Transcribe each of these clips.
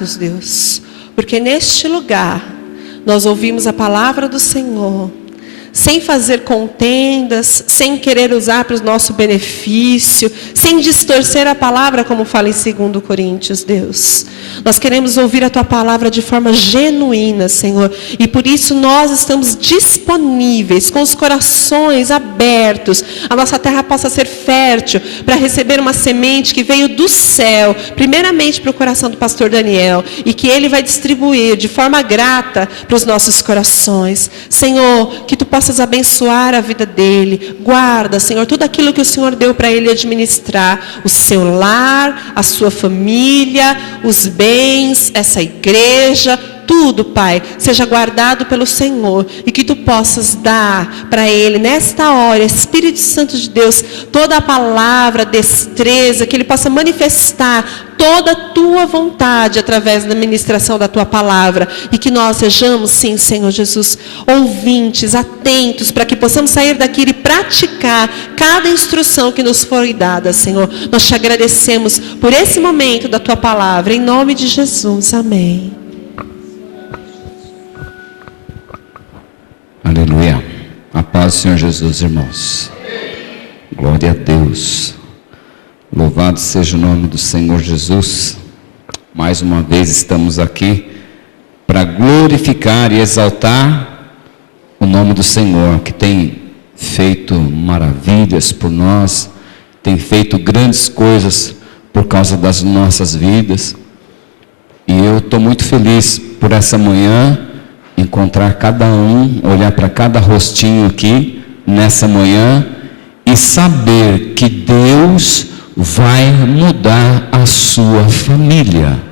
gratos, Deus, porque neste lugar nós ouvimos a palavra do Senhor, sem fazer contendas, sem querer usar para o nosso benefício, sem distorcer a palavra, como fala em 2 Coríntios, Deus. Nós queremos ouvir a Tua palavra de forma genuína, Senhor, e por isso nós estamos disponíveis, com os corações abertos, a nossa terra possa ser fértil, para receber uma semente que veio do céu, primeiramente para o coração do pastor Daniel, e que ele vai distribuir de forma grata para os nossos corações. Senhor, que Tu possas abençoar a vida dele. Guarda, Senhor, tudo aquilo que o Senhor deu para ele administrar, o seu lar, a sua família, os bens, essa igreja, tudo, Pai, seja guardado pelo Senhor, e que Tu possas dar para ele, nesta hora, Espírito Santo de Deus, toda a palavra, destreza, que ele possa manifestar toda a Tua vontade, através da ministração da Tua palavra, e que nós sejamos, sim, Senhor Jesus, ouvintes, atentos, para que possamos sair daqui e praticar cada instrução que nos foi dada, Senhor. Nós Te agradecemos por esse momento da Tua palavra, em nome de Jesus, amém. Aleluia. A paz do Senhor Jesus, irmãos. Glória a Deus. Louvado seja o nome do Senhor Jesus. Mais uma vez estamos aqui para glorificar e exaltar o nome do Senhor, que tem feito maravilhas por nós, tem feito grandes coisas por causa das nossas vidas. E eu estou muito feliz por essa manhã, encontrar cada um, olhar para cada rostinho aqui nessa manhã e saber que Deus vai mudar a sua família.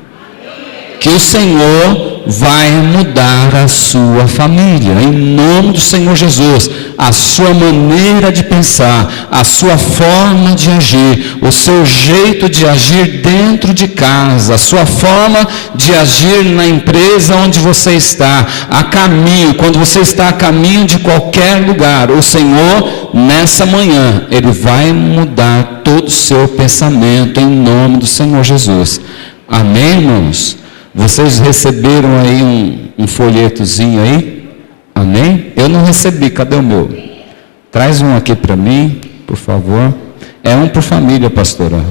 Que o Senhor vai mudar a sua família, em nome do Senhor Jesus. A sua maneira de pensar, a sua forma de agir, o seu jeito de agir dentro de casa, a sua forma de agir na empresa onde você está, a caminho, quando você está a caminho de qualquer lugar, o Senhor, nessa manhã, Ele vai mudar todo o seu pensamento, em nome do Senhor Jesus. Amém, irmãos? Vocês receberam aí um folhetozinho aí? Amém? Eu não recebi, cadê o meu? Traz um aqui para mim, por favor. É um por família, pastora.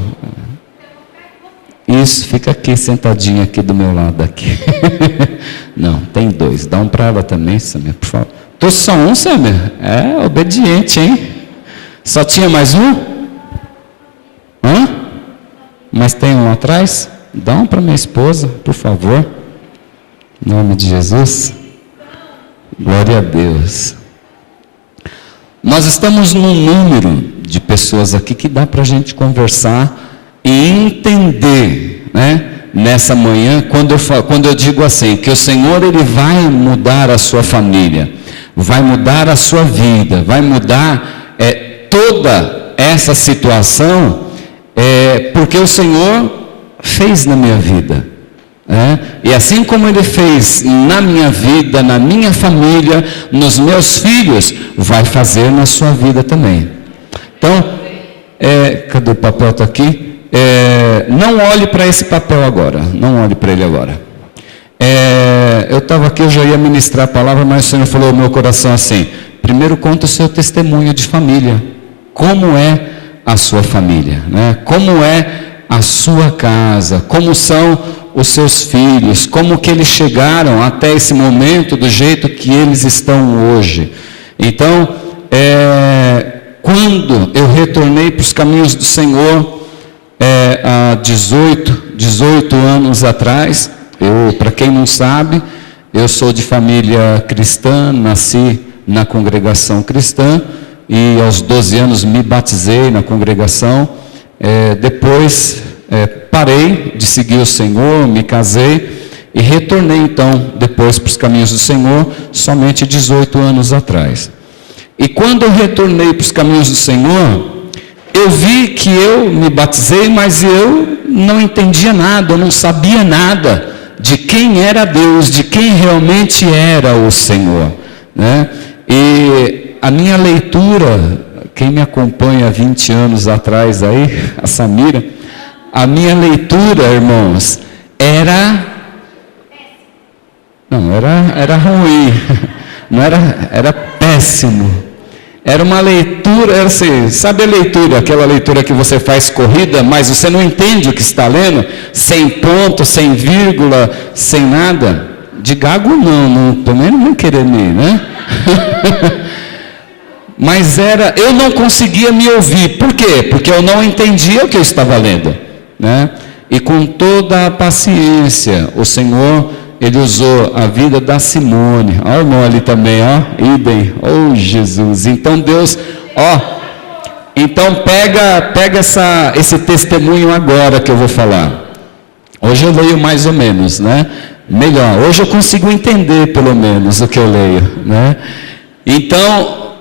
Isso, fica aqui, sentadinho aqui do meu lado aqui. Não, tem dois. Dá um para ela também, Samir, por favor. Tô só um, Samir? É, obediente, hein? Só tinha mais um? Hã? Mas tem um atrás? Dá um para minha esposa, por favor. Em nome de Jesus. Glória a Deus. Nós estamos num número de pessoas aqui que dá para a gente conversar e entender, né? Nessa manhã, quando eu digo assim, que o Senhor Ele vai mudar a sua família, vai mudar a sua vida, vai mudar toda essa situação, porque o Senhor fez na minha vida, e assim como Ele fez na minha vida, na minha família, nos meus filhos, vai fazer na sua vida também. Então, cadê o papel? Está aqui. Não olhe para esse papel agora, não olhe para ele agora. Eu estava aqui, eu já ia ministrar a palavra, mas o Senhor falou no meu coração assim: primeiro conta o seu testemunho de família, como é a sua família, né? Como é a sua casa, como são os seus filhos, como que eles chegaram até esse momento do jeito que eles estão hoje. Então, quando eu retornei para os caminhos do Senhor, há 18 anos atrás, para quem não sabe, eu sou de família cristã, nasci na congregação cristã e aos 12 anos me batizei na congregação. Depois parei de seguir o Senhor, me casei e retornei então depois para os caminhos do Senhor somente 18 anos atrás. E quando eu retornei para os caminhos do Senhor, eu vi que eu me batizei, mas eu não entendia nada, eu não sabia nada de quem era Deus, de quem realmente era o Senhor, né? E a minha leitura, quem me acompanha há 20 anos atrás aí, a Samira, a minha leitura, irmãos, era não, era ruim, não era péssimo. Era uma leitura, era assim, sabe a leitura, aquela leitura que você faz corrida, mas você não entende o que está lendo, sem ponto, sem vírgula, sem nada. De gago não, também não vou querer me, né? Mas eu não conseguia me ouvir. Por quê? Porque eu não entendia o que eu estava lendo, né? E com toda a paciência, o Senhor, Ele usou a vida da Simone. Olha o irmão ali também, ó, idem. Oh, Jesus. Então Deus, então pega esse testemunho agora que eu vou falar. Hoje eu leio mais ou menos, né? Melhor. Hoje eu consigo entender pelo menos o que eu leio, né? Então,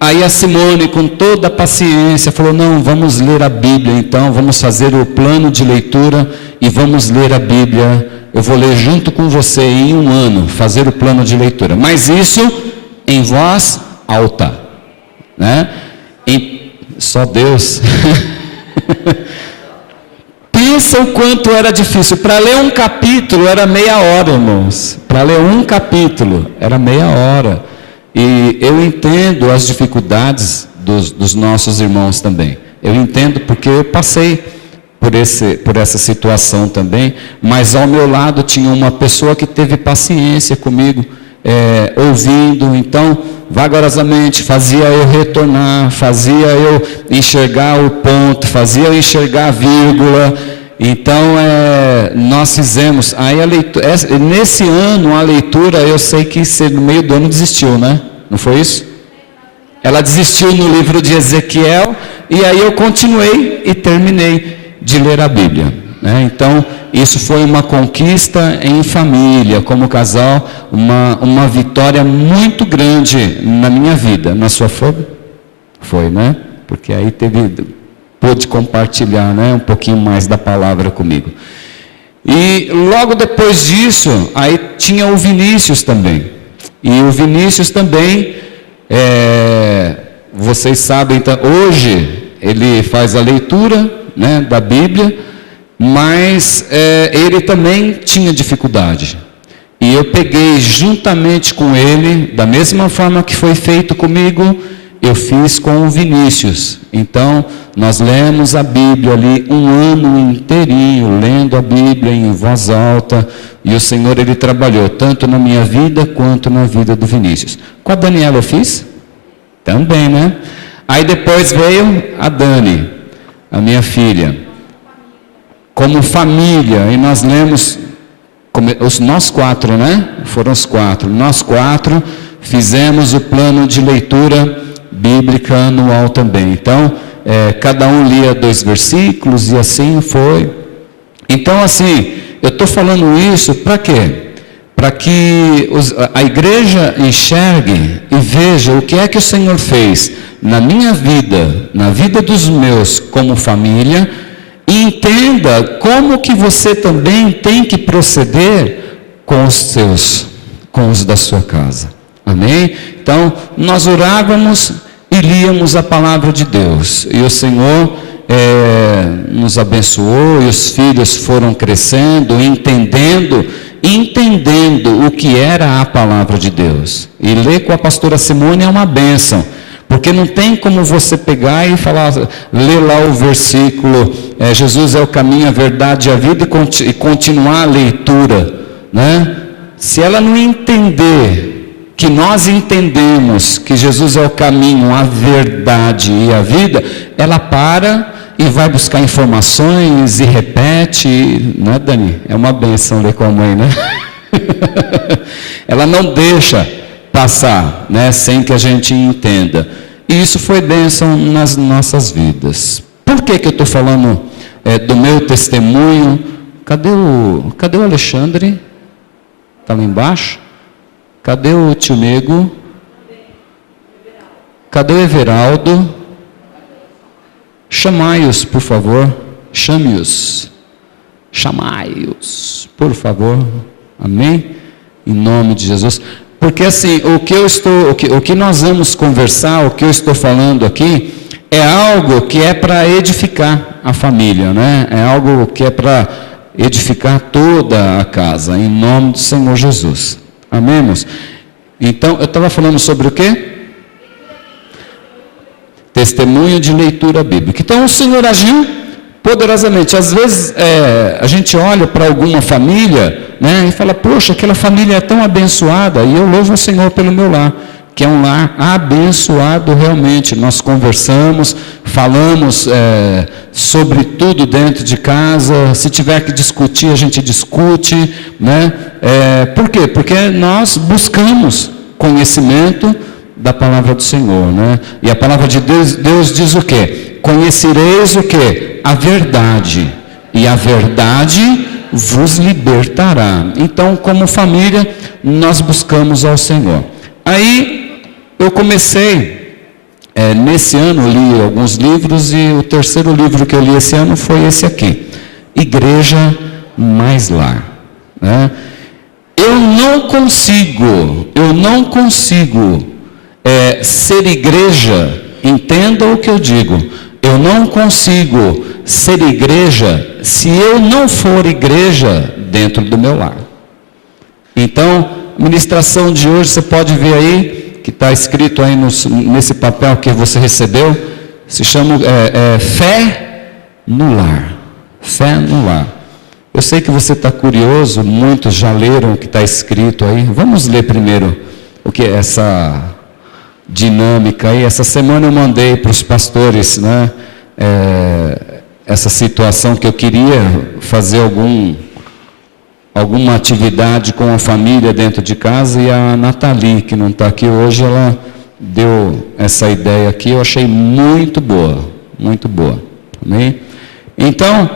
aí a Simone, com toda a paciência, falou, não, vamos ler a Bíblia, então, vamos fazer o plano de leitura e vamos ler a Bíblia. Eu vou ler junto com você em 1 ano, fazer o plano de leitura. Mas isso em voz alta, né? Só Deus. Pensa o quanto era difícil. Para ler um capítulo era meia hora, irmãos. Para ler um capítulo era meia hora. E eu entendo as dificuldades dos nossos irmãos também. Eu entendo porque eu passei por essa situação também, mas ao meu lado tinha uma pessoa que teve paciência comigo, ouvindo, então, vagarosamente, fazia eu retornar, fazia eu enxergar o ponto, fazia eu enxergar a vírgula. Então, nós fizemos, aí a leitura, nesse ano a leitura, eu sei que no meio do ano desistiu, né? Não foi isso? Ela desistiu no livro de Ezequiel, e aí eu continuei e terminei de ler a Bíblia, né? Então, isso foi uma conquista em família, como casal, uma vitória muito grande na minha vida. Na sua foi, né? Porque aí pôde compartilhar, né, um pouquinho mais da palavra comigo. E logo depois disso, aí tinha o Vinícius também. E o Vinícius também, vocês sabem, então, hoje ele faz a leitura, né, da Bíblia, mas ele também tinha dificuldade. E eu peguei juntamente com ele, da mesma forma que foi feito comigo, eu fiz com o Vinícius. Então, nós lemos a Bíblia ali 1 ano inteirinho, lendo a Bíblia em voz alta, e o Senhor, Ele trabalhou tanto na minha vida, quanto na vida do Vinícius. Com a Daniela eu fiz? Também, né? Aí depois veio a Dani, a minha filha, como família, e nós lemos, nós 4, né? Foram os 4, nós 4 fizemos o plano de leitura bíblica anual também. Então, cada um lia 2 versículos e assim foi. Então, assim, eu estou falando isso para quê? Para que a igreja enxergue e veja o que é que o Senhor fez na minha vida, na vida dos meus como família, e entenda como que você também tem que proceder com os da sua casa. Amém? Então, nós orávamos e líamos a palavra de Deus, e o Senhor nos abençoou, e os filhos foram crescendo, entendendo o que era a palavra de Deus. E ler com a pastora Simone é uma bênção, porque não tem como você pegar e falar, ler lá o versículo, Jesus é o caminho, a verdade e a vida, e continuar a leitura, né? Se ela não entender que nós entendemos que Jesus é o caminho, a verdade e a vida, ela para e vai buscar informações e repete, né, Dani? É uma benção ler com a mãe, né? Ela não deixa passar, né, sem que a gente entenda. E isso foi bênção nas nossas vidas. Por que eu estou falando do meu testemunho? Cadê o Alexandre? Está lá embaixo? Cadê o tio Nego? Cadê o Everaldo? Chamai-os, por favor. Chame-os. Chamai-os, por favor. Amém? Em nome de Jesus. Porque assim, o que nós vamos conversar, o que eu estou falando aqui, é algo que é para edificar a família, né? É algo que é para edificar toda a casa, em nome do Senhor Jesus. Amém, irmãos? Então, eu estava falando sobre o quê? Testemunho de leitura bíblica. Então, o Senhor agiu poderosamente. Às vezes, a gente olha para alguma família, né, e fala, poxa, aquela família é tão abençoada, e eu louvo o Senhor pelo meu lar, que é um lar abençoado realmente. Nós conversamos, falamos sobre tudo dentro de casa. Se tiver que discutir, a gente discute, né? Por quê? Porque nós buscamos conhecimento da palavra do Senhor, né? E a palavra de Deus diz o quê? Conhecereis o quê? A verdade, e a verdade vos libertará. Então, como família, nós buscamos ao Senhor. Aí, eu comecei, nesse ano, li alguns livros, e o terceiro livro que eu li esse ano foi esse aqui, Igreja Mais Lar, né? Eu não consigo ser igreja, entenda o que eu digo, eu não consigo ser igreja se eu não for igreja dentro do meu lar. Então, a ministração de hoje, você pode ver aí, que está escrito aí nesse papel que você recebeu, se chama Fé no Lar. Fé no Lar. Eu sei que você está curioso, muitos já leram o que está escrito aí. Vamos ler primeiro o que é essa dinâmica aí. Essa semana eu mandei para os pastores, né, essa situação que eu queria fazer alguma atividade com a família dentro de casa, e a Nathalie, que não está aqui hoje, ela deu essa ideia aqui, eu achei muito boa, amém? Então,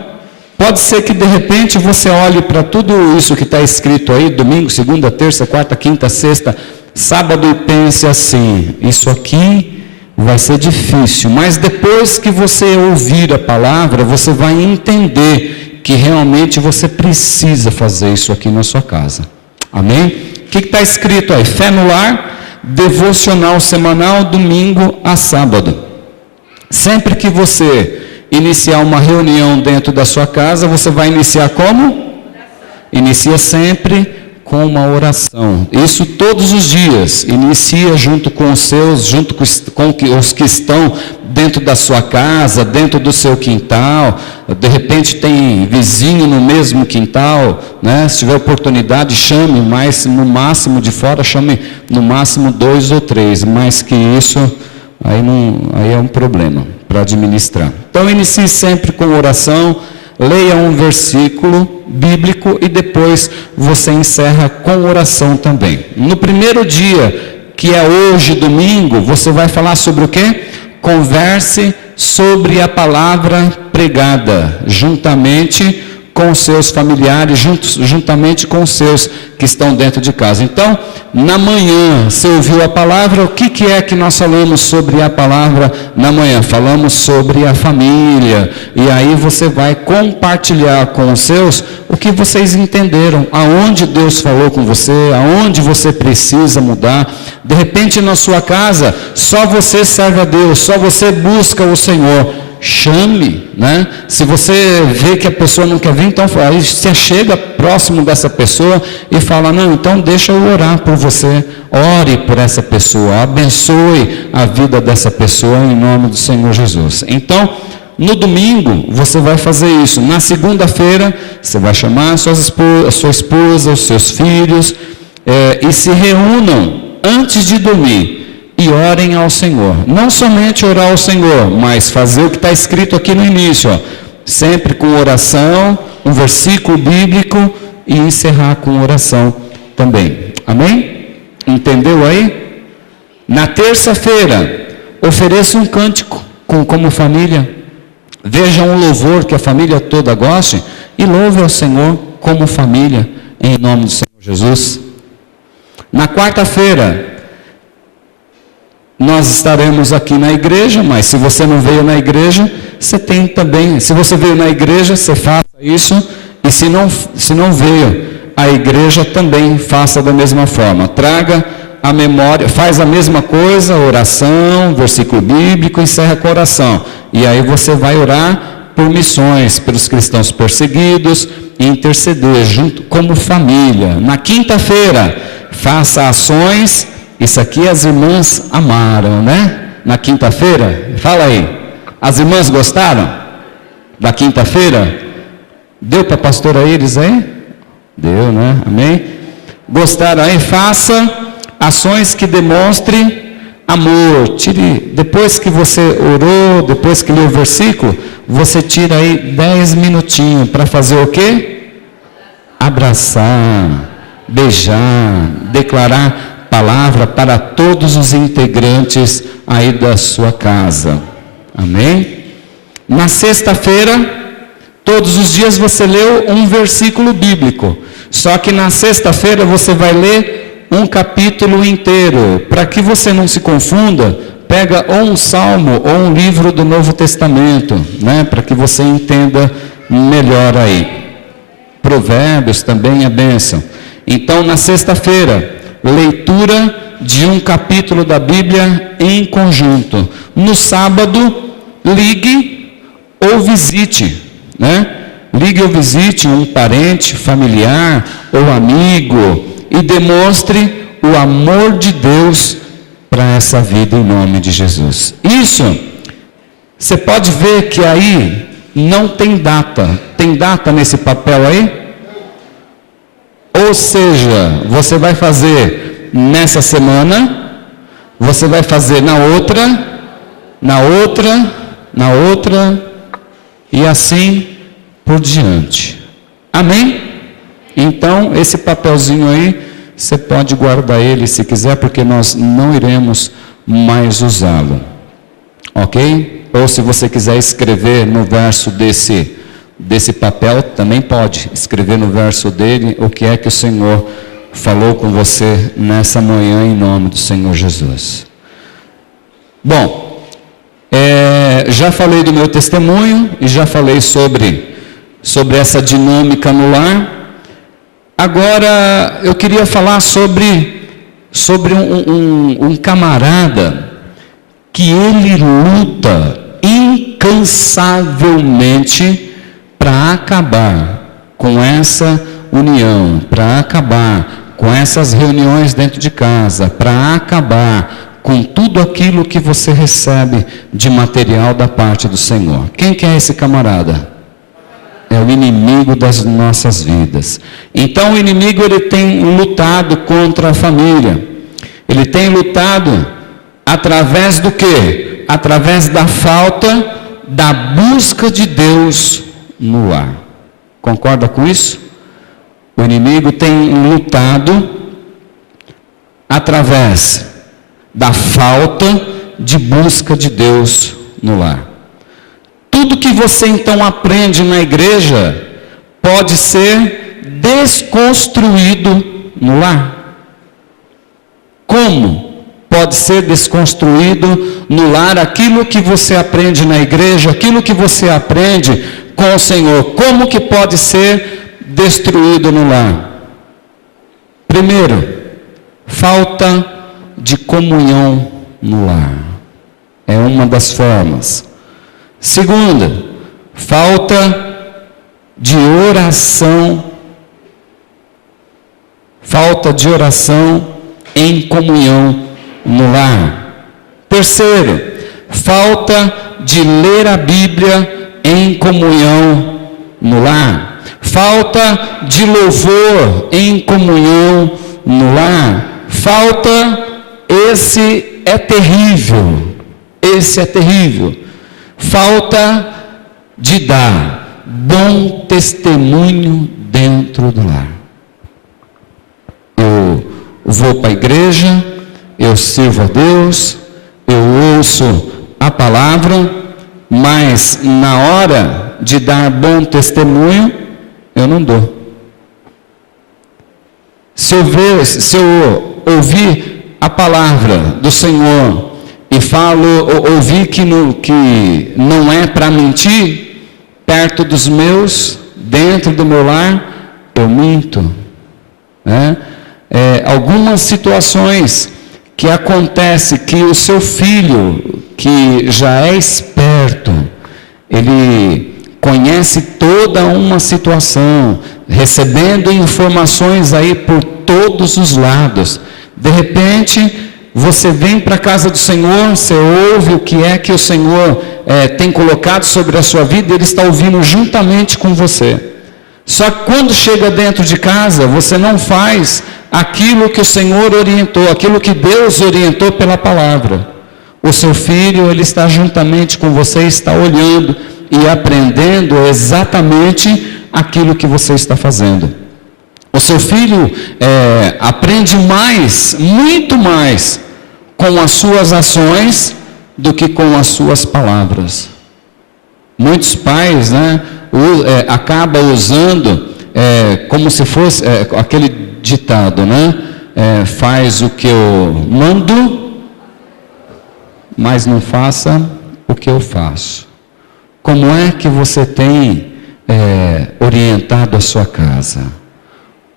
pode ser que de repente você olhe para tudo isso que está escrito aí, domingo, segunda, terça, quarta, quinta, sexta, sábado, e pense assim, isso aqui vai ser difícil, mas depois que você ouvir a palavra, você vai entender que realmente você precisa fazer isso aqui na sua casa. Amém? O que está escrito aí? Fé no Lar, devocional semanal, domingo a sábado. Sempre que você iniciar uma reunião dentro da sua casa, você vai iniciar como? Inicia sempre com uma oração. Isso todos os dias. Inicia junto com os seus, junto com os que estão dentro da sua casa, dentro do seu quintal. De repente tem vizinho no mesmo quintal, né? Se tiver oportunidade, chame, mas no máximo de fora, chame no máximo 2 ou 3. Mais que isso, aí é um problema para administrar. Então inicie sempre com oração. Leia um versículo bíblico e depois você encerra com oração também. No primeiro dia, que é hoje, domingo, você vai falar sobre o quê? Converse sobre a palavra pregada, juntamente com seus familiares, juntamente com os seus que estão dentro de casa. Então, na manhã, você ouviu a palavra, o que é que nós falamos sobre a palavra na manhã? Falamos sobre a família, e aí você vai compartilhar com os seus o que vocês entenderam, aonde Deus falou com você, aonde você precisa mudar. De repente, na sua casa, só você serve a Deus, só você busca o Senhor. Chame, né? Se você vê que a pessoa não quer vir, então aí você chega próximo dessa pessoa e fala, não, então deixa eu orar por você, ore por essa pessoa, abençoe a vida dessa pessoa em nome do Senhor Jesus. Então, no domingo você vai fazer isso. Na segunda-feira você vai chamar a sua esposa, os seus filhos, e se reúnam antes de dormir e orem ao Senhor. Não somente orar ao Senhor, mas fazer o que está escrito aqui no início, ó, sempre com oração, um versículo bíblico, e encerrar com oração também. Amém? Entendeu aí? Na terça-feira, ofereça um cântico como família. Veja um louvor que a família toda goste e louve ao Senhor como família, em nome do Senhor Jesus. Na quarta-feira, nós estaremos aqui na igreja, mas se você não veio na igreja, você tem também, se você veio na igreja, você faça isso, e se não veio à igreja, também faça da mesma forma. Traga a memória, faz a mesma coisa, oração, versículo bíblico, encerra com oração. E aí você vai orar por missões, pelos cristãos perseguidos, e interceder junto como família. Na quinta-feira, faça ações. Isso aqui as irmãs amaram, né? Na quinta-feira, fala aí, as irmãs gostaram da quinta-feira? Deu para a pastora Iris aí? Deu, né? Amém? Gostaram aí? Faça ações que demonstrem amor. Tire, depois que você orou, depois que leu o versículo, você tira aí 10 minutinhos para fazer o quê? Abraçar, beijar, declarar palavra para todos os integrantes aí da sua casa. Amém? Na sexta-feira, todos os dias você leu um versículo bíblico. Só que na sexta-feira você vai ler um capítulo inteiro. Para que você não se confunda, pega ou um salmo ou um livro do Novo Testamento, né? Para que você entenda melhor aí. Provérbios também é bênção. Então, na sexta-feira, leitura de um capítulo da Bíblia em conjunto. No sábado, ligue ou visite, né? Ligue ou visite um parente, familiar ou amigo e demonstre o amor de Deus para essa vida em nome de Jesus. Isso, você pode ver que aí não tem data. Tem data nesse papel aí? Ou seja, você vai fazer nessa semana, você vai fazer na outra, e assim por diante. Amém? Então, esse papelzinho aí, você pode guardar ele se quiser, porque nós não iremos mais usá-lo. Ok? Ou se você quiser escrever no verso desse papel, também pode escrever no verso dele o que é que o Senhor falou com você nessa manhã em nome do Senhor Jesus. Bom, já falei do meu testemunho e já falei sobre essa dinâmica no lar. Agora eu queria falar sobre um camarada que ele luta incansavelmente para acabar com essa união, para acabar com essas reuniões dentro de casa, para acabar com tudo aquilo que você recebe de material da parte do Senhor. Quem que é esse camarada? É o inimigo das nossas vidas. Então o inimigo ele tem lutado contra a família. Ele tem lutado através do quê? Através da falta da busca de Deus no lar. Concorda com isso? O inimigo tem lutado através da falta de busca de Deus no lar. Tudo que você então aprende na igreja pode ser desconstruído no lar. Como pode ser desconstruído no lar aquilo que você aprende na igreja, aquilo que você aprende com o Senhor? Como que pode ser destruído no lar? Primeiro, falta de comunhão no lar. É uma das formas. Segunda, falta de oração. Falta de oração em comunhão no lar. Terceiro, falta de ler a Bíblia em comunhão no lar. Falta de louvor em comunhão no lar. Esse é terrível. Falta de dar bom testemunho dentro do lar. Eu vou para a igreja, eu sirvo a Deus, eu ouço a palavra, mas na hora de dar bom testemunho, eu não dou. Se eu ouvir a palavra do Senhor e ouvir que não é para mentir, perto dos meus, dentro do meu lar, eu minto. Né? Algumas situações que acontece que o seu filho, que já é esperto, ele conhece toda uma situação, recebendo informações aí por todos os lados. De repente, você vem para a casa do Senhor, você ouve o que é que o Senhor tem colocado sobre a sua vida, Ele está ouvindo juntamente com você. Só que quando chega dentro de casa, você não faz aquilo que o Senhor orientou, aquilo que Deus orientou pela palavra. O seu filho, ele está juntamente com você, está olhando e aprendendo exatamente aquilo que você está fazendo. O seu filho aprende mais, muito mais, com as suas ações do que com as suas palavras. Muitos pais, acabam usando como se fosse aquele ditado, faz o que eu mando, mas não faça o que eu faço. Como é que você tem orientado a sua casa?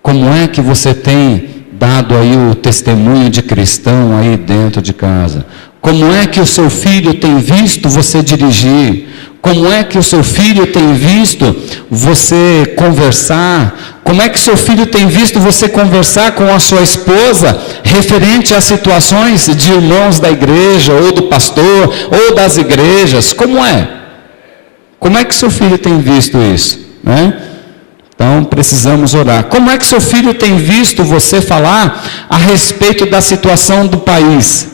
Como é que você tem dado aí o testemunho de cristão aí dentro de casa? Como é que o seu filho tem visto você dirigir? Como é que o seu filho tem visto você conversar? Como é que o seu filho tem visto você conversar com a sua esposa referente a situações de irmãos da igreja, ou do pastor, ou das igrejas? Como é? Como é que seu filho tem visto isso? Então, precisamos orar. Como é que seu filho tem visto você falar a respeito da situação do país?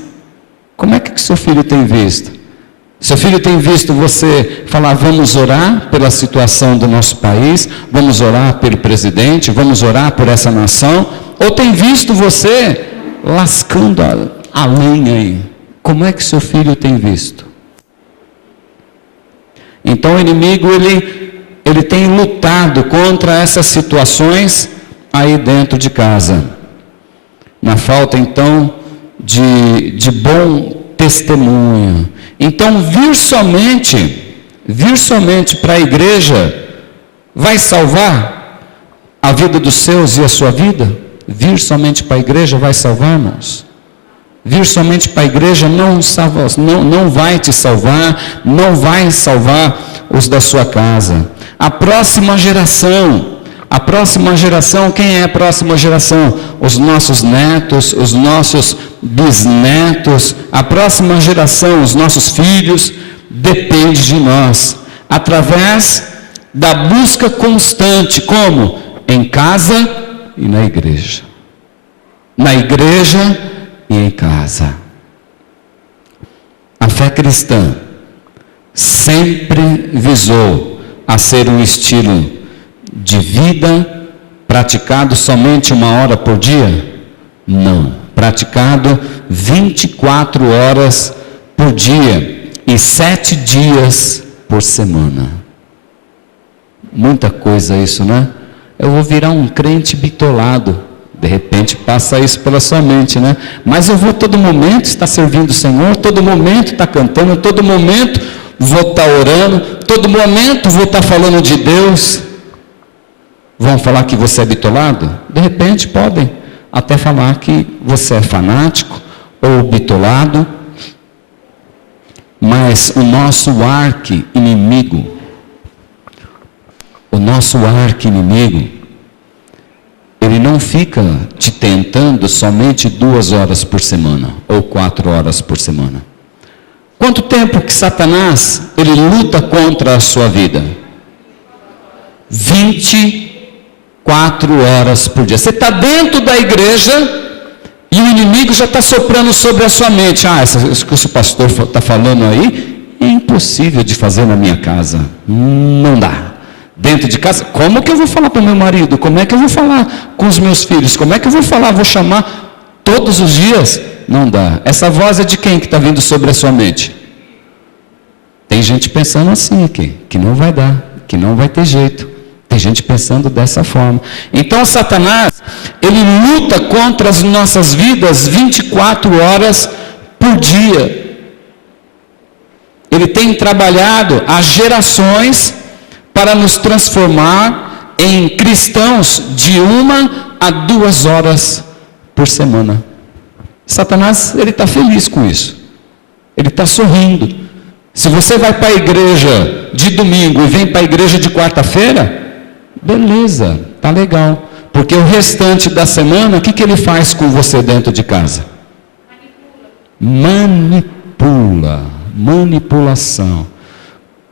Como é que seu filho tem visto? Seu filho tem visto você falar, vamos orar pela situação do nosso país, vamos orar pelo presidente, vamos orar por essa nação? Ou tem visto você lascando a lenha aí? Como é que seu filho tem visto? Então o inimigo, ele tem lutado contra essas situações aí dentro de casa. Na falta, então, de bom testemunho. Então, vir somente para a igreja vai salvar a vida dos seus e a sua vida? Vir somente para a igreja vai salvar, irmãos? Vir somente para a igreja não vai te salvar, não vai salvar os da sua casa. A próxima geração, quem é a próxima geração? Os nossos netos, os nossos bisnetos, a próxima geração, os nossos filhos, depende de nós, através da busca constante, como? Em casa e na igreja. Na igreja e em casa. A fé cristã sempre visou a ser um estilo de vida praticado somente 1 hora por dia? Não, praticado 24 horas por dia e 7 dias por semana. Muita coisa isso, né? Eu vou virar um crente bitolado. De repente passa isso pela sua mente, né? Mas eu vou todo momento estar servindo o Senhor, todo momento estar cantando, todo momento vou estar orando, todo momento vou estar falando de Deus. Vão falar que você é bitolado? De repente podem até falar que você é fanático ou bitolado. Mas o nosso arqui-inimigo, ele não fica te tentando somente 2 horas por semana ou 4 horas por semana. Quanto tempo que Satanás, ele luta contra a sua vida? 24 horas por dia. Você está dentro da igreja e o inimigo já está soprando sobre a sua mente. Isso que o pastor está falando aí é impossível de fazer na minha casa. Não dá. Dentro de casa, como que eu vou falar para o meu marido? Como é que eu vou falar com os meus filhos? Como é que eu vou falar? Vou chamar todos os dias? Não dá. Essa voz é de quem que está vindo sobre a sua mente? Tem gente pensando assim aqui, que não vai dar, que não vai ter jeito. Tem gente pensando dessa forma. Então Satanás, ele luta contra as nossas vidas 24 horas por dia. Ele tem trabalhado há gerações para nos transformar em cristãos de 1 a 2 horas por semana. Satanás, ele está feliz com isso. Ele está sorrindo. Se você vai para a igreja de domingo e vem para a igreja de quarta-feira, beleza, tá legal. Porque o restante da semana, o que ele faz com você dentro de casa? Manipulação.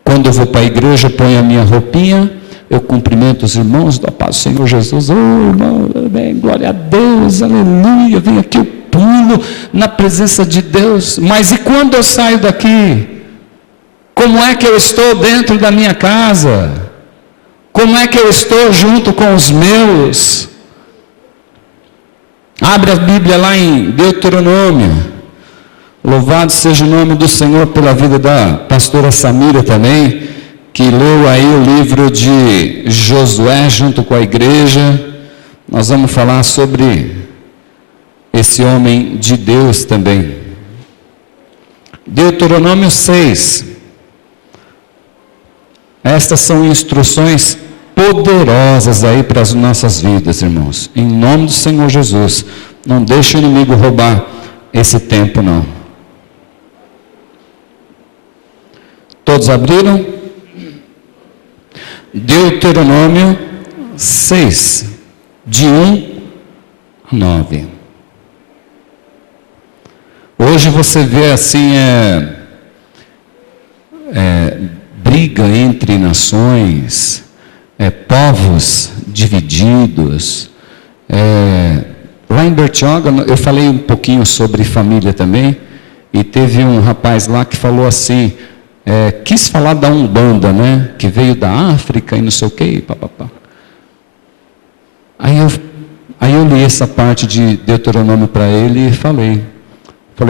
Quando eu vou para a igreja, eu ponho a minha roupinha, eu cumprimento os irmãos, dou a paz do Senhor Jesus, irmão, bem, glória a Deus, aleluia, vem aqui, eu pulo na presença de Deus. Mas e quando eu saio daqui? Como é que eu estou dentro da minha casa? Como é que eu estou junto com os meus? Abre a Bíblia lá em Deuteronômio. Louvado seja o nome do Senhor pela vida da pastora Samira também, que leu aí o livro de Josué junto com a igreja. Nós vamos falar sobre esse homem de Deus também. Deuteronômio 6. Estas são instruções poderosas aí para as nossas vidas, irmãos. Em nome do Senhor Jesus. Não deixe o inimigo roubar esse tempo, não. Todos abriram? Deuteronômio 6, de 1 a 9. Hoje você vê assim, briga entre nações, povos divididos. Lá em Bertioga, eu falei um pouquinho sobre família também, e teve um rapaz lá que falou assim, quis falar da Umbanda, né, que veio da África e não sei o que, papapá. Aí eu li essa parte de Deuteronômio para ele e falei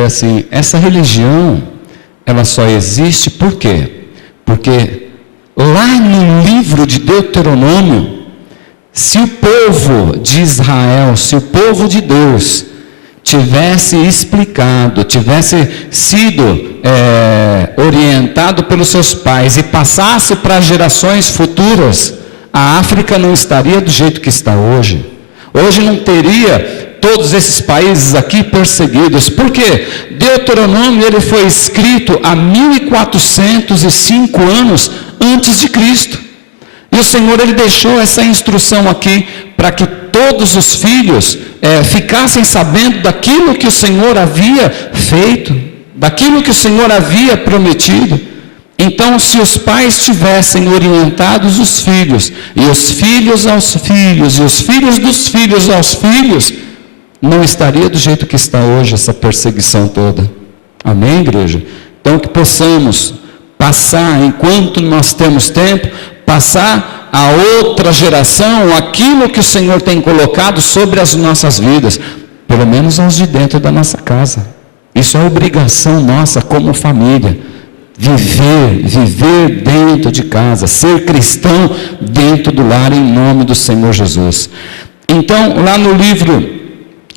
assim, essa religião, ela só existe por quê? Porque lá no livro de Deuteronômio, se o povo de Israel, se o povo de Deus tivesse explicado, tivesse sido orientado pelos seus pais e passasse para gerações futuras, a África não estaria do jeito que está hoje. Hoje não teria todos esses países aqui perseguidos. Por quê? Deuteronômio ele foi escrito há 1405 anos antes de Cristo. E o Senhor ele deixou essa instrução aqui para que todos os filhos ficassem sabendo daquilo que o Senhor havia feito, daquilo que o Senhor havia prometido. Então, se os pais tivessem orientados os filhos, e os filhos aos filhos, e os filhos dos filhos aos filhos, não estaria do jeito que está hoje essa perseguição toda. Amém, igreja? Então, que possamos passar, enquanto nós temos tempo, passar a outra geração aquilo que o Senhor tem colocado sobre as nossas vidas, pelo menos aos de dentro da nossa casa. Isso é obrigação nossa como família, viver dentro de casa, ser cristão dentro do lar em nome do Senhor Jesus. Então, lá no livro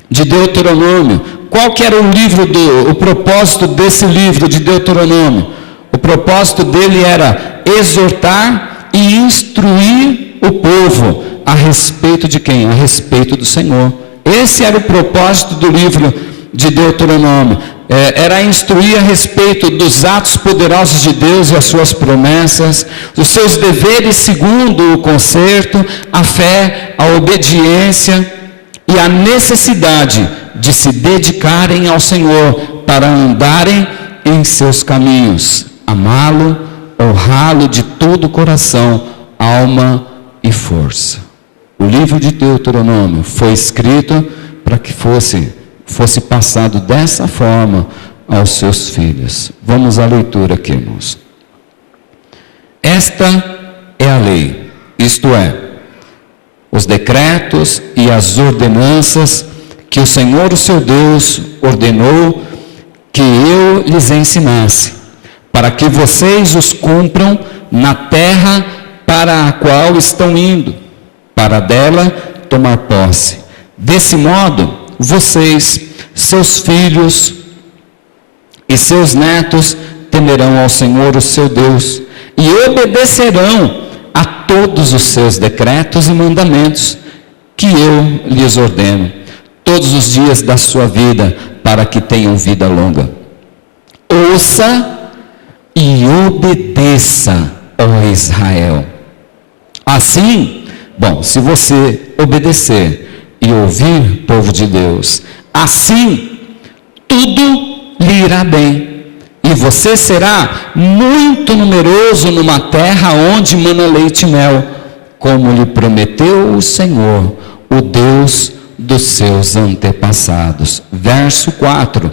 de Deuteronômio, qual que era o propósito desse livro de Deuteronômio? O propósito dele era exortar e instruir o povo a respeito de quem? A respeito do Senhor. Esse era o propósito do livro de Deuteronômio. Era instruir a respeito dos atos poderosos de Deus e as suas promessas, os seus deveres segundo o conserto, a fé, a obediência e a necessidade de se dedicarem ao Senhor para andarem em seus caminhos, amá-lo, honrá-lo de todo o coração, alma e força. O livro de Deuteronômio foi escrito para que fosse passado dessa forma aos seus filhos. Vamos à leitura aqui, irmãos. Esta é a lei, isto é, os decretos e as ordenanças que o Senhor, o seu Deus, ordenou que eu lhes ensinasse, para que vocês os cumpram na terra para a qual estão indo, para dela tomar posse. Desse modo, vocês, seus filhos e seus netos temerão ao Senhor, o seu Deus, e obedecerão a todos os seus decretos e mandamentos que eu lhes ordeno, todos os dias da sua vida, para que tenham vida longa. Ouça e obedeça, ó Israel. Assim, Bom, se você obedecer e ouvir, povo de Deus, assim tudo lhe irá bem. E você será muito numeroso numa terra onde mana leite e mel, como lhe prometeu o Senhor, o Deus dos seus antepassados. Verso 4.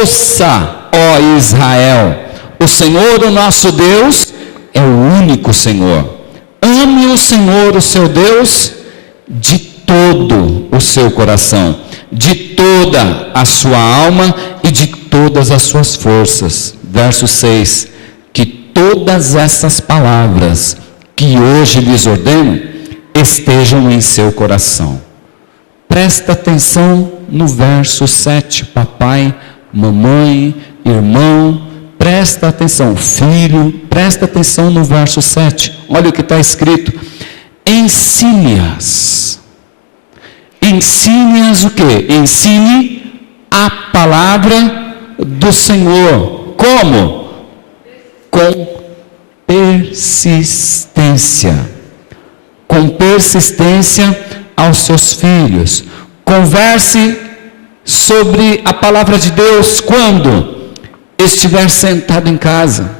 Ouça, ó Israel, o Senhor, o nosso Deus, é o único Senhor. Ame o Senhor, o seu Deus, de todo o seu coração, de toda a sua alma e de todas as suas forças. Verso 6. Que todas essas palavras que hoje lhes ordeno estejam em seu coração. Presta atenção no verso 7, papai, mamãe, irmão, presta atenção, filho, presta atenção no verso 7, olha o que está escrito: ensine-as. Ensine-as o quê? Ensine a palavra do Senhor. Como? Com persistência. Com persistência aos seus filhos. Converse sobre a palavra de Deus quando estiver sentado em casa,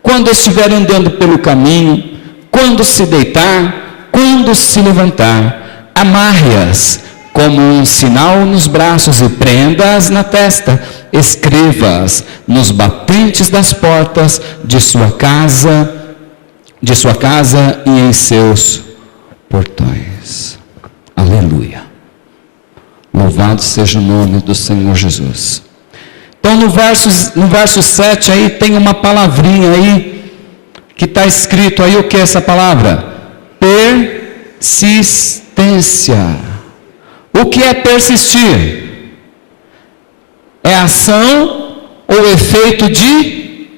quando estiver andando pelo caminho, quando se deitar, quando se levantar. Amarre-as como um sinal nos braços e prenda-as na testa. Escreva-as nos batentes das portas de sua casa e em seus portões. Aleluia. Louvado seja o nome do Senhor Jesus. Então no verso 7 aí tem uma palavrinha aí, que está escrito aí, o que é essa palavra? Persistência. O que é persistir? É ação ou efeito de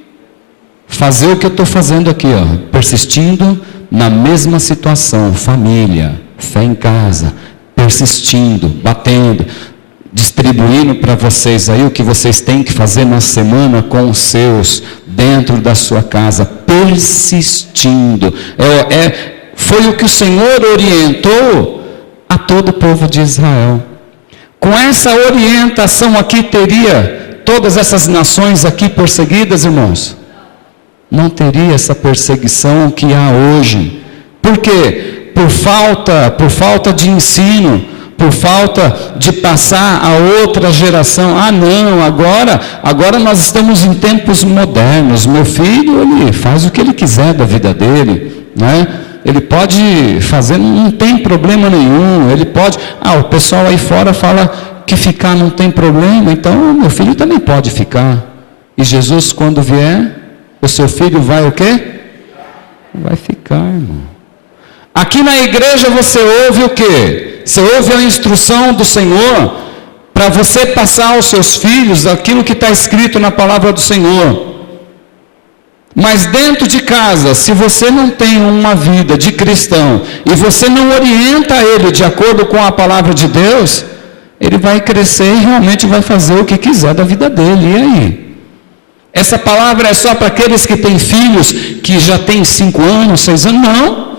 fazer o que eu estou fazendo aqui, ó, persistindo na mesma situação, família, fé em casa, persistindo, batendo, distribuindo para vocês aí o que vocês têm que fazer na semana com os seus, dentro da sua casa, persistindo. Foi o que o Senhor orientou a todo o povo de Israel. Com essa orientação aqui, teria todas essas nações aqui perseguidas, irmãos? Não teria essa perseguição que há hoje. Por quê? Por falta de ensino, por falta de passar a outra geração. Ah não, agora nós estamos em tempos modernos. Meu filho, ele faz o que ele quiser da vida dele, né? Ele pode fazer, não tem problema nenhum. Ele pode, o pessoal aí fora fala que ficar não tem problema, então meu filho também pode ficar. E Jesus, quando vier, o seu filho vai o quê? Vai ficar, irmão. Aqui na igreja você ouve o quê? Você ouve a instrução do Senhor para você passar aos seus filhos aquilo que está escrito na palavra do Senhor. Mas dentro de casa, se você não tem uma vida de cristão e você não orienta ele de acordo com a palavra de Deus, ele vai crescer e realmente vai fazer o que quiser da vida dele. E aí? Essa palavra é só para aqueles que têm filhos que já têm 5 anos, 6 anos? Não.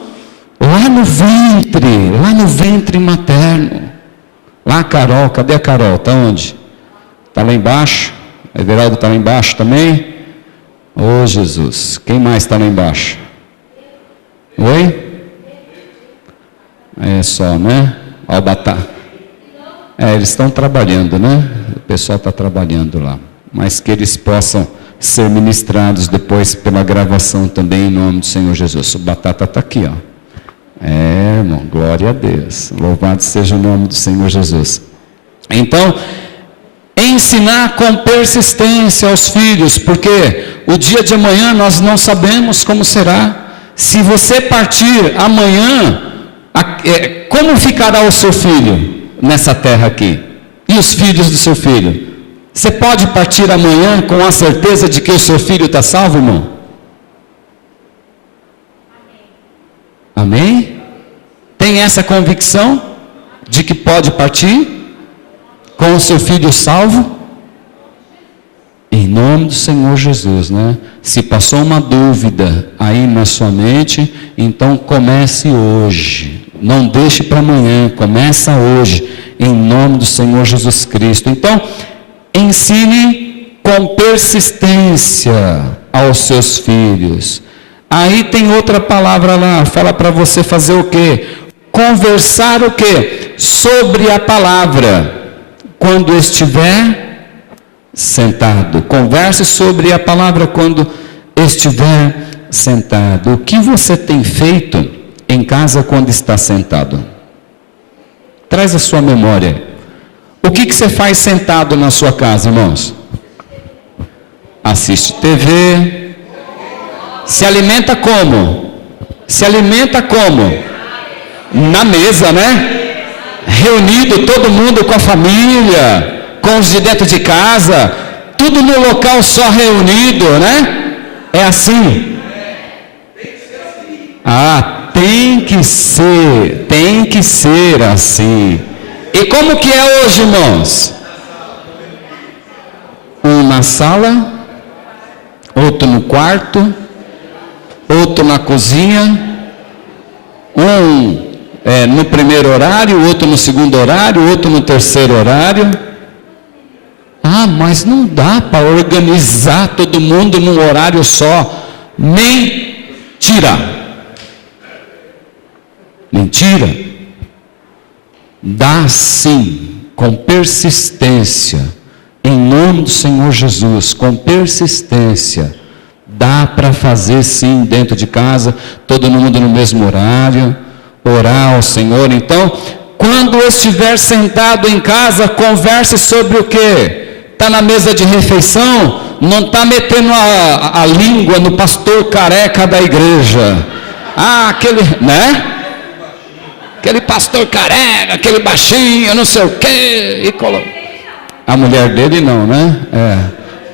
Lá no ventre materno. Lá a Carol, cadê a Carol? Está onde? Está lá embaixo? A Everaldo está lá embaixo também? Oh Jesus, quem mais está lá embaixo? Oi? É só, né? Ó, o Batata. Eles estão trabalhando, né? O pessoal está trabalhando lá. Mas que eles possam ser ministrados depois pela gravação também, em nome do Senhor Jesus. O Batata está aqui, ó. Irmão, glória a Deus. Louvado seja o nome do Senhor Jesus. Então, ensinar com persistência aos filhos, porque o dia de amanhã nós não sabemos como será. Se você partir amanhã, como ficará o seu filho nessa terra aqui? E os filhos do seu filho? Você pode partir amanhã com a certeza de que o seu filho está salvo, irmão? Amém? Tem essa convicção de que pode partir com o seu filho salvo? Em nome do Senhor Jesus, né? Se passou uma dúvida aí na sua mente, então comece hoje. Não deixe para amanhã, começa hoje, em nome do Senhor Jesus Cristo. Então, ensine com persistência aos seus filhos. Aí tem outra palavra lá, fala para você fazer o quê? Conversar o quê? Sobre a palavra, quando estiver sentado. Converse sobre a palavra quando estiver sentado. O que você tem feito em casa quando está sentado? Traz a sua memória. O que você faz sentado na sua casa, irmãos? Assiste TV. Se alimenta como? Se alimenta como? Na mesa, né? Reunido todo mundo com a família, com os de dentro de casa, tudo no local só reunido, né? É assim. Ah, tem que ser assim. E como que é hoje, irmãos? Um na sala, outro no quarto, outro na cozinha, um no primeiro horário, outro no segundo horário, outro no terceiro horário. Ah, mas não dá para organizar todo mundo num horário só. Mentira. Mentira. Dá sim, com persistência, em nome do Senhor Jesus, com persistência. Dá para fazer sim dentro de casa, todo mundo no mesmo horário, orar ao Senhor. Então, quando estiver sentado em casa, converse sobre o quê? Está na mesa de refeição, não está metendo a língua no pastor careca da igreja. Ah, aquele, né? Aquele pastor careca, aquele baixinho, não sei o quê. E a mulher dele não, né?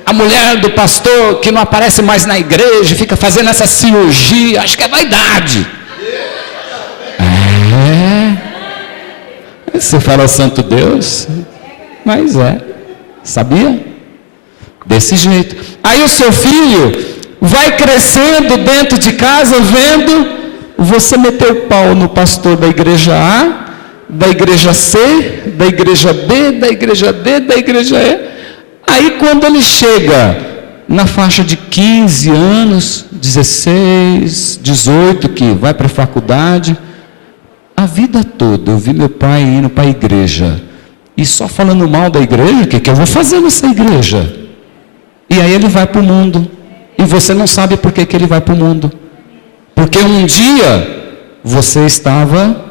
A mulher do pastor que não aparece mais na igreja, fica fazendo essa cirurgia, acho que é vaidade. Você fala santo Deus, mas sabia? Desse jeito. Aí o seu filho vai crescendo dentro de casa, vendo você meter o pau no pastor da igreja A, da igreja C, da igreja B, da igreja D, da igreja E. Aí quando ele chega na faixa de 15 anos, 16, 18, que vai para a faculdade, a vida toda eu vi meu pai indo para a igreja, e só falando mal da igreja, o que eu vou fazer nessa igreja? E aí ele vai para o mundo, e você não sabe por que ele vai para o mundo, porque um dia você estava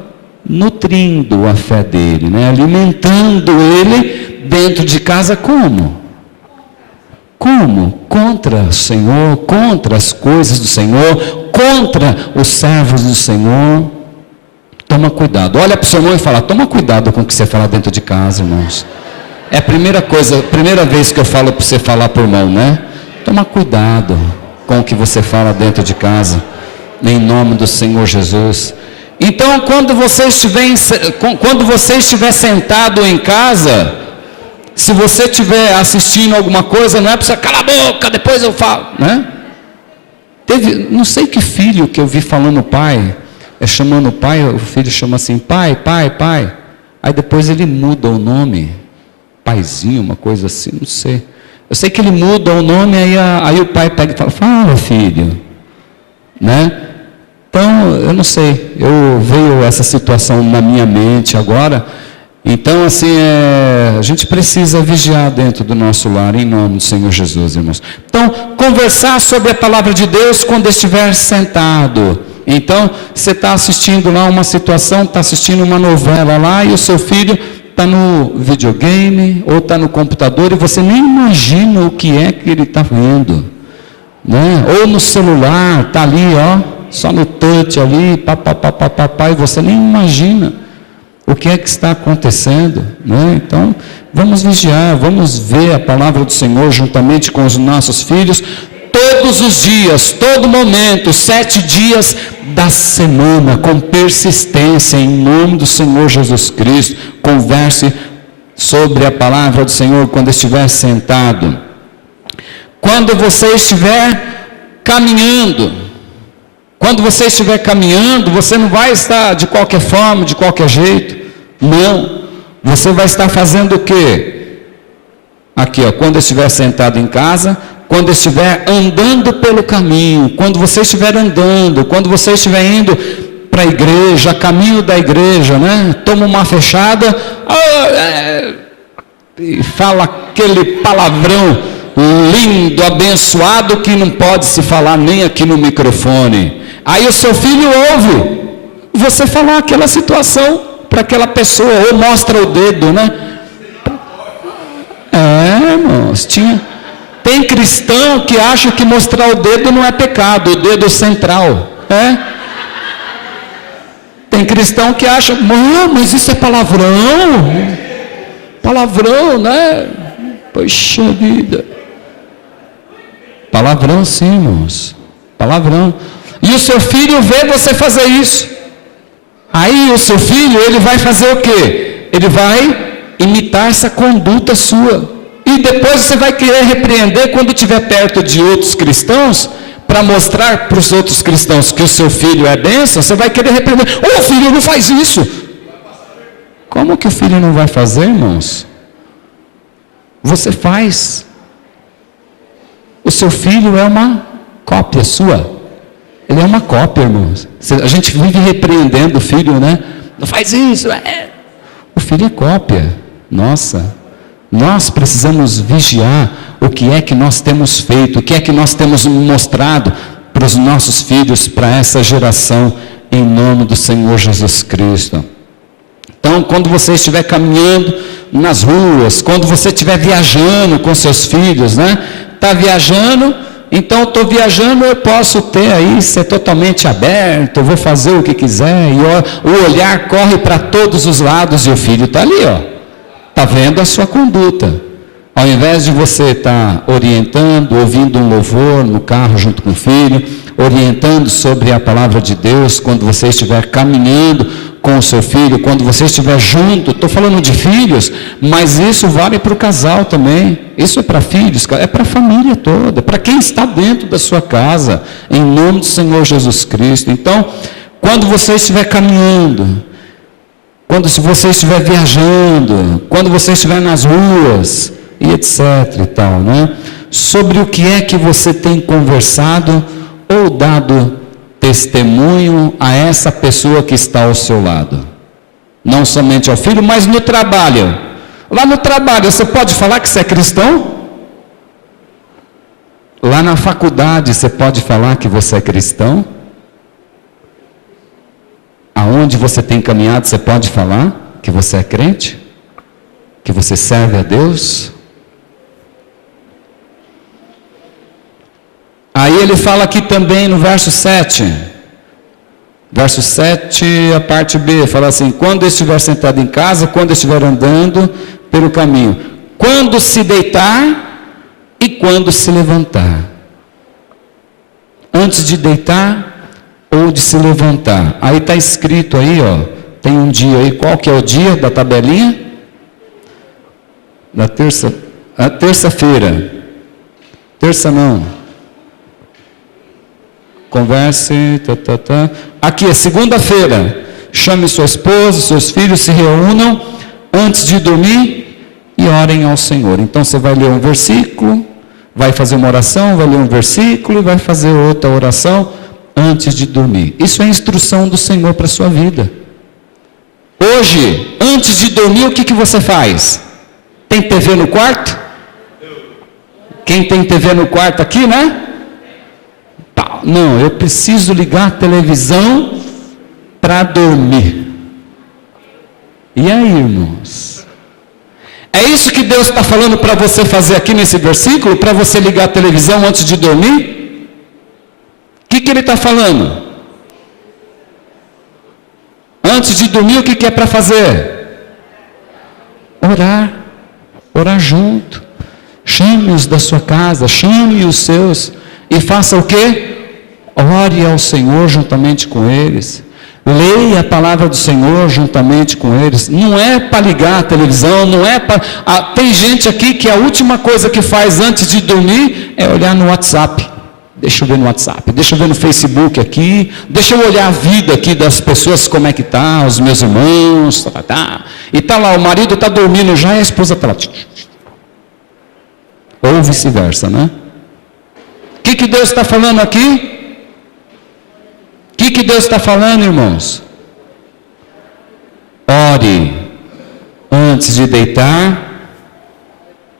nutrindo a fé dele, né? Alimentando ele dentro de casa. Como? Contra o Senhor, contra as coisas do Senhor, contra os servos do Senhor. Toma cuidado. Olha para o seu irmão e fala: toma cuidado com o que você fala dentro de casa, irmãos. É a primeira vez que eu falo para você falar para o irmão, né? Toma cuidado com o que você fala dentro de casa, em nome do Senhor Jesus. Então, quando você estiver sentado em casa, se você estiver assistindo alguma coisa, não é para você calar a boca, depois eu falo, né? Não sei que filho que eu vi falando pai, chamando o pai, o filho chama assim, pai. Aí depois ele muda o nome, paizinho, uma coisa assim, não sei. Eu sei que ele muda o nome, aí o pai pega e fala, fala filho, né? Então, eu não sei, veio essa situação na minha mente agora. Então, assim, a gente precisa vigiar dentro do nosso lar, em nome do Senhor Jesus, irmãos. Então, conversar sobre a palavra de Deus quando estiver sentado. Então, você está assistindo lá uma situação, está assistindo uma novela lá, e o seu filho está no videogame, ou está no computador, e você nem imagina o que é que ele está vendo, né? Ou no celular, está ali, só no touch ali, e você nem imagina o que é que está acontecendo, né? Então, vamos vigiar, vamos ver a palavra do Senhor juntamente com os nossos filhos, todos os dias, todo momento, 7 dias da semana, com persistência, em nome do Senhor Jesus Cristo. Converse sobre a palavra do Senhor quando estiver sentado. Quando você estiver caminhando, Quando você estiver caminhando, você não vai estar de qualquer forma, de qualquer jeito. Não. Você vai estar fazendo o quê? Aqui, ó, quando estiver sentado em casa, quando estiver andando pelo caminho, quando você estiver andando, quando você estiver indo para a igreja, a caminho da igreja, né? Toma uma fechada, e fala aquele palavrão lindo, abençoado, que não pode se falar nem aqui no microfone. Aí o seu filho ouve você falar aquela situação para aquela pessoa, ou mostra o dedo, né? Irmãos, tem cristão que acha que mostrar o dedo não é pecado, o dedo central, Tem cristão que acha, mas isso é palavrão, né? Poxa vida. Palavrão sim, irmãos, palavrão. E o seu filho vê você fazer isso. Aí o seu filho, ele vai fazer o quê? Ele vai imitar essa conduta sua. E depois você vai querer repreender quando estiver perto de outros cristãos, para mostrar para os outros cristãos que o seu filho é bênção, você vai querer repreender. Filho, não faz isso. Como que o filho não vai fazer, irmãos? Você faz. O seu filho é uma cópia sua. Ele é uma cópia, irmãos. A gente vive repreendendo o filho, né? Não faz isso. O filho é cópia. Nossa, nós precisamos vigiar o que é que nós temos feito, o que é que nós temos mostrado para os nossos filhos, para essa geração, em nome do Senhor Jesus Cristo. Então, quando você estiver caminhando nas ruas, quando você estiver viajando com seus filhos, né? Está viajando, então estou viajando, eu posso ter aí, ser totalmente aberto, eu vou fazer o que quiser, e o olhar corre para todos os lados, e o filho está ali, está vendo a sua conduta. Ao invés de você estar orientando, ouvindo um louvor no carro junto com o filho, orientando sobre a palavra de Deus, quando você estiver caminhando com o seu filho, quando você estiver junto, estou falando de filhos, mas isso vale para o casal também, isso é para filhos, é para a família toda, para quem está dentro da sua casa, em nome do Senhor Jesus Cristo. Então, quando você estiver caminhando, quando você estiver viajando, quando você estiver nas ruas, e etc e tal, né? Sobre o que é que você tem conversado ou dado testemunho a essa pessoa que está ao seu lado. Não somente ao filho, mas no trabalho. Lá no trabalho, você pode falar que você é cristão? Lá na faculdade, você pode falar que você é cristão? Aonde você tem caminhado, você pode falar que você é crente? Que você serve a Deus? Aí ele fala aqui também no verso 7. Verso 7, a parte B, fala assim: quando estiver sentado em casa, quando estiver andando pelo caminho, quando se deitar e quando se levantar. Antes de deitar ou de se levantar. Aí está escrito aí, tem um dia aí, qual que é o dia da tabelinha? Da terça-feira. Terça não. Converse, Aqui é segunda-feira. Chame sua esposa, seus filhos, se reúnam antes de dormir e orem ao Senhor. Então você vai ler um versículo, vai fazer uma oração, vai ler um versículo e vai fazer outra oração antes de dormir. Isso é instrução do Senhor para a sua vida. Hoje, antes de dormir, o que você faz? Tem TV no quarto? Quem tem TV no quarto aqui, né? Não, eu preciso ligar a televisão para dormir. E aí, irmãos? É isso que Deus está falando para você fazer aqui nesse versículo? Para você ligar a televisão antes de dormir? O que Ele está falando? Antes de dormir, o que é para fazer? Orar. Orar junto. Chame-os da sua casa, chame os seus. E faça o quê? Ore ao Senhor juntamente com eles. Leia a palavra do Senhor juntamente com eles. Não é para ligar a televisão, não é para... tem gente aqui que a última coisa que faz antes de dormir é olhar no WhatsApp. Deixa eu ver no WhatsApp, deixa eu ver no Facebook aqui, deixa eu olhar a vida aqui das pessoas, como é que tá, os meus irmãos, e tá lá, o marido está dormindo já e a esposa está lá. Ou vice-versa, né? O que Deus está falando aqui? O que Deus está falando, irmãos? Ore antes de deitar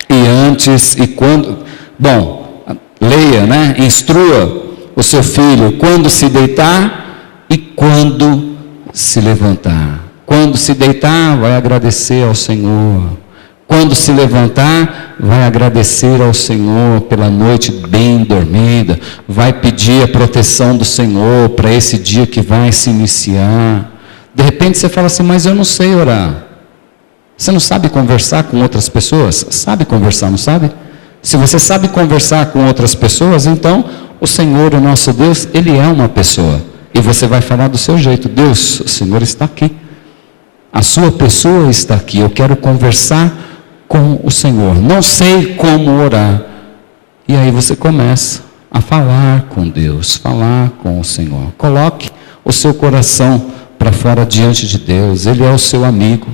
e quando... Bom, leia, né? Instrua o seu filho quando se deitar e quando se levantar. Quando se deitar, vai agradecer ao Senhor. Quando se levantar, vai agradecer ao Senhor pela noite bem dormida. Vai pedir a proteção do Senhor para esse dia que vai se iniciar. De repente você fala assim, mas eu não sei orar. Você não sabe conversar com outras pessoas? Sabe conversar, não sabe? Se você sabe conversar com outras pessoas, então o Senhor, o nosso Deus, Ele é uma pessoa. E você vai falar do seu jeito. Deus, o Senhor está aqui. A sua pessoa está aqui. Eu quero conversar com o Senhor. Não sei como orar. E aí você começa a falar com Deus, falar com o Senhor. Coloque o seu coração para fora diante de Deus. Ele é o seu amigo.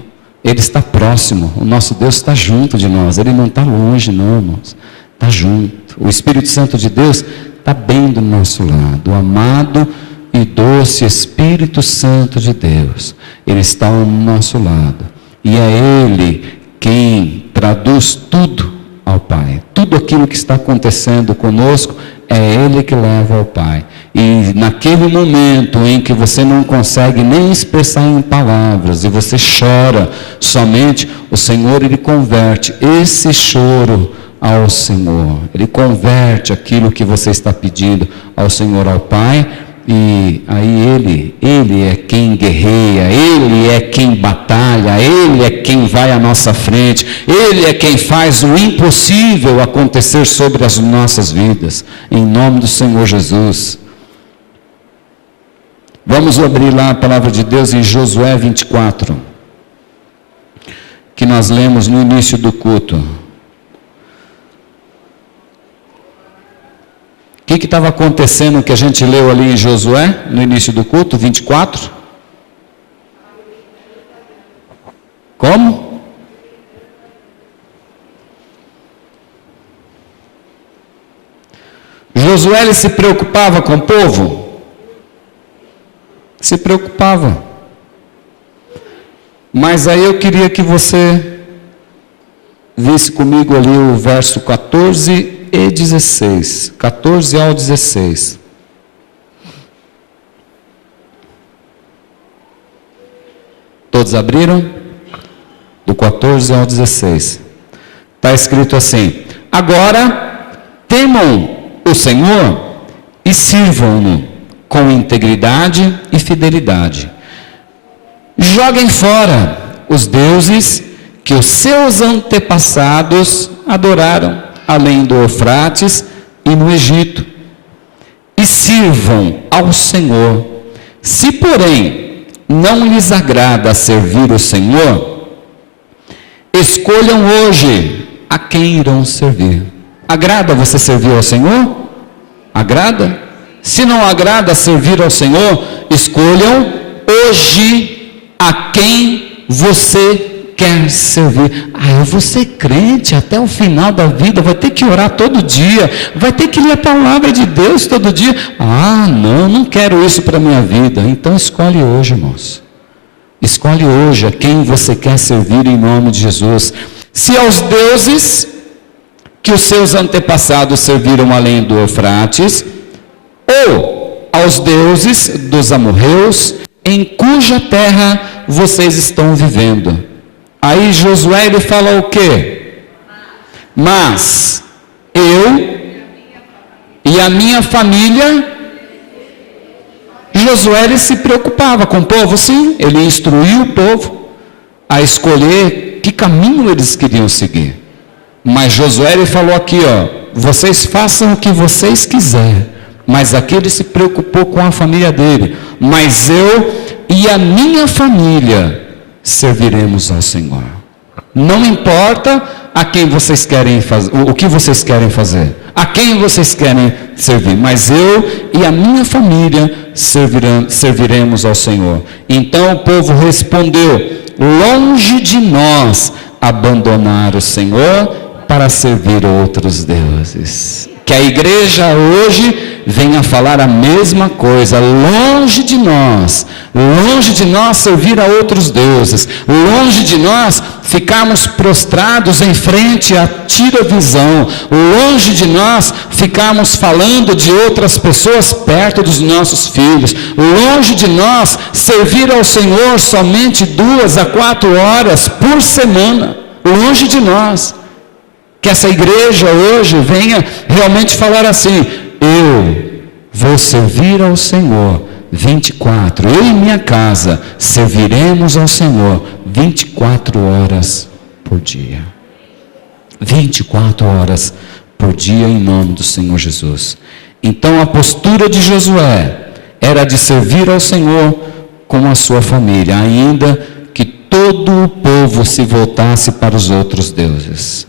Ele está próximo, o nosso Deus está junto de nós, Ele não está longe não, irmãos, está junto. O Espírito Santo de Deus está bem do nosso lado, o amado e doce Espírito Santo de Deus, Ele está ao nosso lado, e é Ele quem traduz tudo ao Pai, tudo aquilo que está acontecendo conosco, é Ele que leva ao Pai. E naquele momento em que você não consegue nem expressar em palavras, e você chora somente, o Senhor, Ele converte esse choro ao Senhor. Ele converte aquilo que você está pedindo ao Senhor, ao Pai, e aí Ele é quem guerreia, Ele é quem batalha, Ele é quem vai à nossa frente, Ele é quem faz o impossível acontecer sobre as nossas vidas, em nome do Senhor Jesus. Vamos abrir lá a palavra de Deus em Josué 24, que nós lemos no início do culto. O que estava acontecendo que a gente leu ali em Josué, no início do culto, 24? Como? Josué, ele se preocupava com o povo? Se preocupava. Mas aí eu queria que você visse comigo ali o verso 14 e 16, 14 ao 16. Todos abriram? Do 14 ao 16. Está escrito assim: agora temam o Senhor e sirvam-no com integridade e fidelidade. Joguem fora os deuses que os seus antepassados adoraram, além do Eufrates e no Egito, e sirvam ao Senhor. Se, porém, não lhes agrada servir o Senhor, escolham hoje a quem irão servir. Agrada você servir ao Senhor? Agrada? Se não agrada servir ao Senhor, escolham hoje a quem você quer servir. Eu vou ser crente até o final da vida, vai ter que orar todo dia, vai ter que ler a palavra de Deus todo dia. Não quero isso para a minha vida. Então escolhe hoje, irmãos. Escolhe hoje a quem você quer servir em nome de Jesus. Se aos deuses que os seus antepassados serviram além do Eufrates, ou aos deuses dos amorreus, em cuja terra vocês estão vivendo. Aí Josué, ele fala o quê? Mas eu e a minha família. Josué, ele se preocupava com o povo, sim. Ele instruiu o povo a escolher que caminho eles queriam seguir. Mas Josué, ele falou aqui, vocês façam o que vocês quiserem. Mas aqui ele se preocupou com a família dele. Mas eu e a minha família serviremos ao Senhor. Não importa a quem vocês querem fazer, o que vocês querem fazer. A quem vocês querem servir? Mas eu e a minha família serviremos ao Senhor. Então o povo respondeu: longe de nós abandonar o Senhor para servir outros deuses. Que a igreja hoje venha falar a mesma coisa. Longe de nós servir a outros deuses, longe de nós ficarmos prostrados em frente à tira-visão, longe de nós ficarmos falando de outras pessoas perto dos nossos filhos, longe de nós servir ao Senhor somente 2 a 4 horas por semana, longe de nós. Que essa igreja hoje venha realmente falar assim: eu vou servir ao Senhor 24, eu e minha casa serviremos ao Senhor 24 horas por dia. 24 horas por dia em nome do Senhor Jesus. Então a postura de Josué era de servir ao Senhor com a sua família, ainda que todo o povo se voltasse para os outros deuses.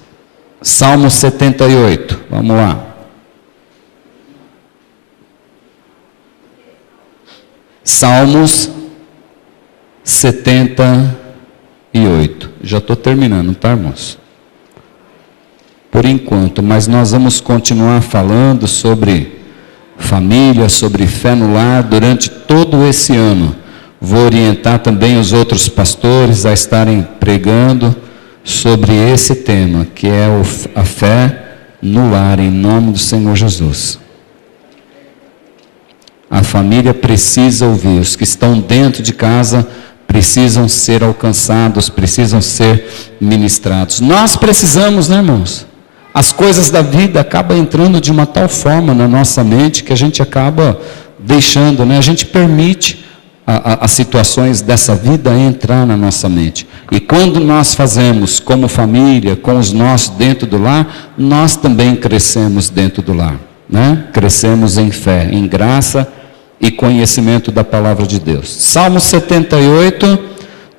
Salmo 78, vamos lá. Salmos 78. Já estou terminando, tá, irmãos? Por enquanto, mas nós vamos continuar falando sobre família, sobre fé no lar durante todo esse ano. Vou orientar também os outros pastores a estarem pregando sobre esse tema, que é a fé no lar, em nome do Senhor Jesus. A família precisa ouvir, os que estão dentro de casa precisam ser alcançados, precisam ser ministrados. Nós precisamos, né, irmãos? As coisas da vida acabam entrando de uma tal forma na nossa mente que a gente acaba deixando, né? A gente permite as situações dessa vida entrar na nossa mente. E quando nós fazemos como família, com os nossos dentro do lar, nós também crescemos dentro do lar, né? Crescemos em fé, em graça e conhecimento da palavra de Deus. Salmo 78,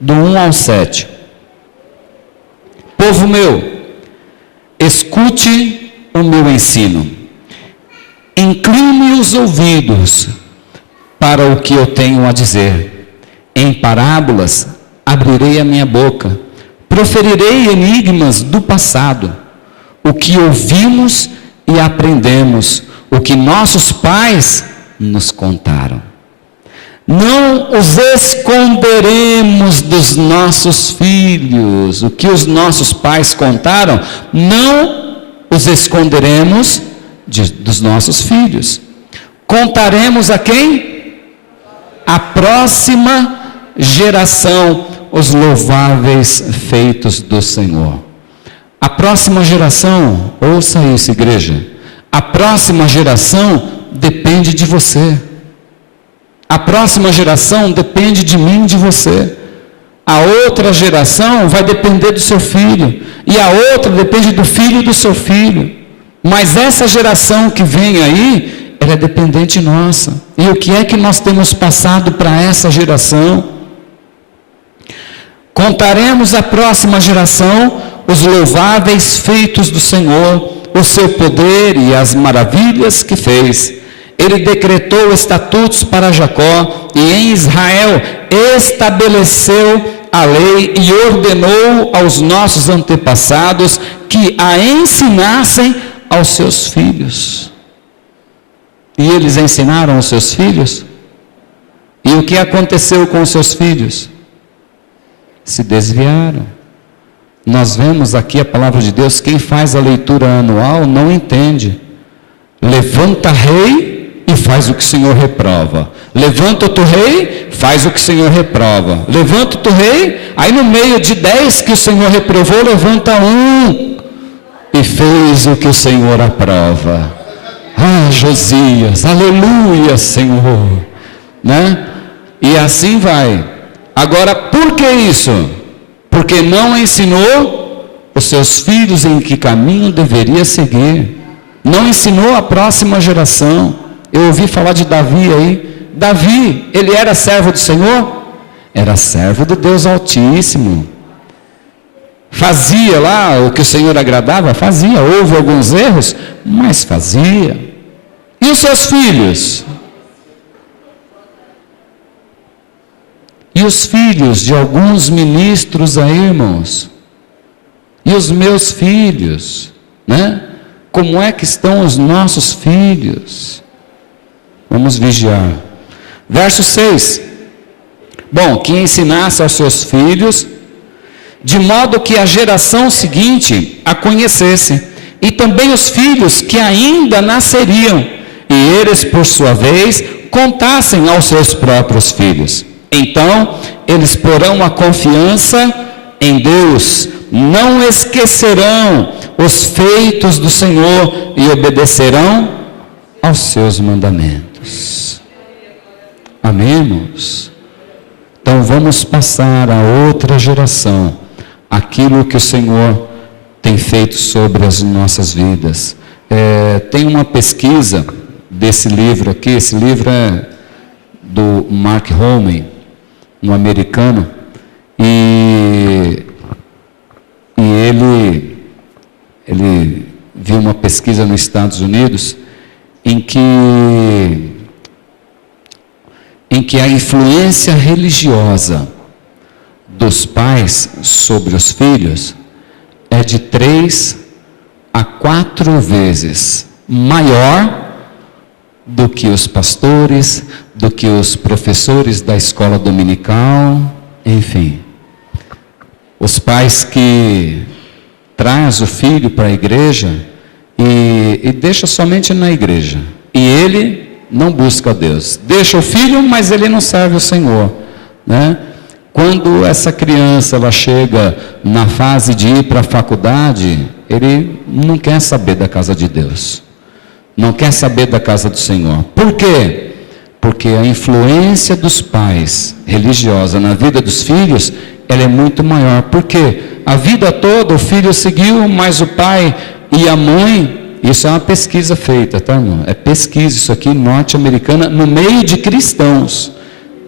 do 1 ao 7. Povo meu, escute o meu ensino. Incline os ouvidos para o que eu tenho a dizer. Em parábolas abrirei a minha boca, proferirei enigmas do passado, o que ouvimos e aprendemos, o que nossos pais nos contaram. Não os esconderemos dos nossos filhos, o que os nossos pais contaram, não os esconderemos dos nossos filhos. Contaremos a quem? A próxima geração, os louváveis feitos do Senhor. A próxima geração, ouça isso, igreja, a próxima geração depende de você. A próxima geração depende de mim, de você. A outra geração vai depender do seu filho, e a outra depende do filho do seu filho. Mas essa geração que vem aí, ela é dependente nossa. E o que é que nós temos passado para essa geração? Contaremos à próxima geração os louváveis feitos do Senhor, o seu poder e as maravilhas que fez. Ele decretou estatutos para Jacó e em Israel estabeleceu a lei e ordenou aos nossos antepassados que a ensinassem aos seus filhos. E eles ensinaram aos seus filhos? E o que aconteceu com os seus filhos? Se desviaram. Nós vemos aqui a palavra de Deus, quem faz a leitura anual não entende. Levanta rei e faz o que o Senhor reprova. Levanta outro rei, faz o que o Senhor reprova. Levanta outro rei, aí no meio de 10 que o Senhor reprovou, levanta um e fez o que o Senhor aprova. Ah, Josias, aleluia, Senhor, né? E assim vai. Agora, por que isso? Porque não ensinou os seus filhos em que caminho deveria seguir. Não ensinou a próxima geração. Eu ouvi falar de Davi aí. Davi, ele era servo do Senhor? Era servo do Deus Altíssimo. Fazia lá o que o Senhor agradava? Fazia. Houve alguns erros? mas fazia. E os seus filhos? E os filhos de alguns ministros aí, irmãos? E os meus filhos, né? Como é que estão os nossos filhos? Vamos vigiar. Verso 6. Bom, que ensinasse aos seus filhos, de modo que a geração seguinte a conhecesse, e também os filhos que ainda nasceriam, e eles, por sua vez, contassem aos seus próprios filhos. Então, eles porão a confiança em Deus, não esquecerão os feitos do Senhor e obedecerão aos seus mandamentos. Amém, irmãos? Então vamos passar a outra geração aquilo que o Senhor tem feito sobre as nossas vidas. Tem uma pesquisa desse livro aqui, esse livro é do Mark Holman, um americano, e ele viu uma pesquisa nos Estados Unidos em que a influência religiosa dos pais sobre os filhos é de 3 a 4 vezes maior do que os pastores, do que os professores da escola dominical, enfim. Os pais que traz o filho para a igreja e deixa somente na igreja. E ele não busca Deus. Deixa o filho, mas ele não serve o Senhor, né? Quando essa criança ela chega na fase de ir para a faculdade, ele não quer saber da casa de Deus. Não quer saber da casa do Senhor. Por quê? Porque a influência dos pais religiosa na vida dos filhos, ela é muito maior. Por quê? A vida toda o filho seguiu, mas o pai e a mãe, isso é uma pesquisa feita, tá, irmão? É pesquisa isso aqui, norte-americana, no meio de cristãos,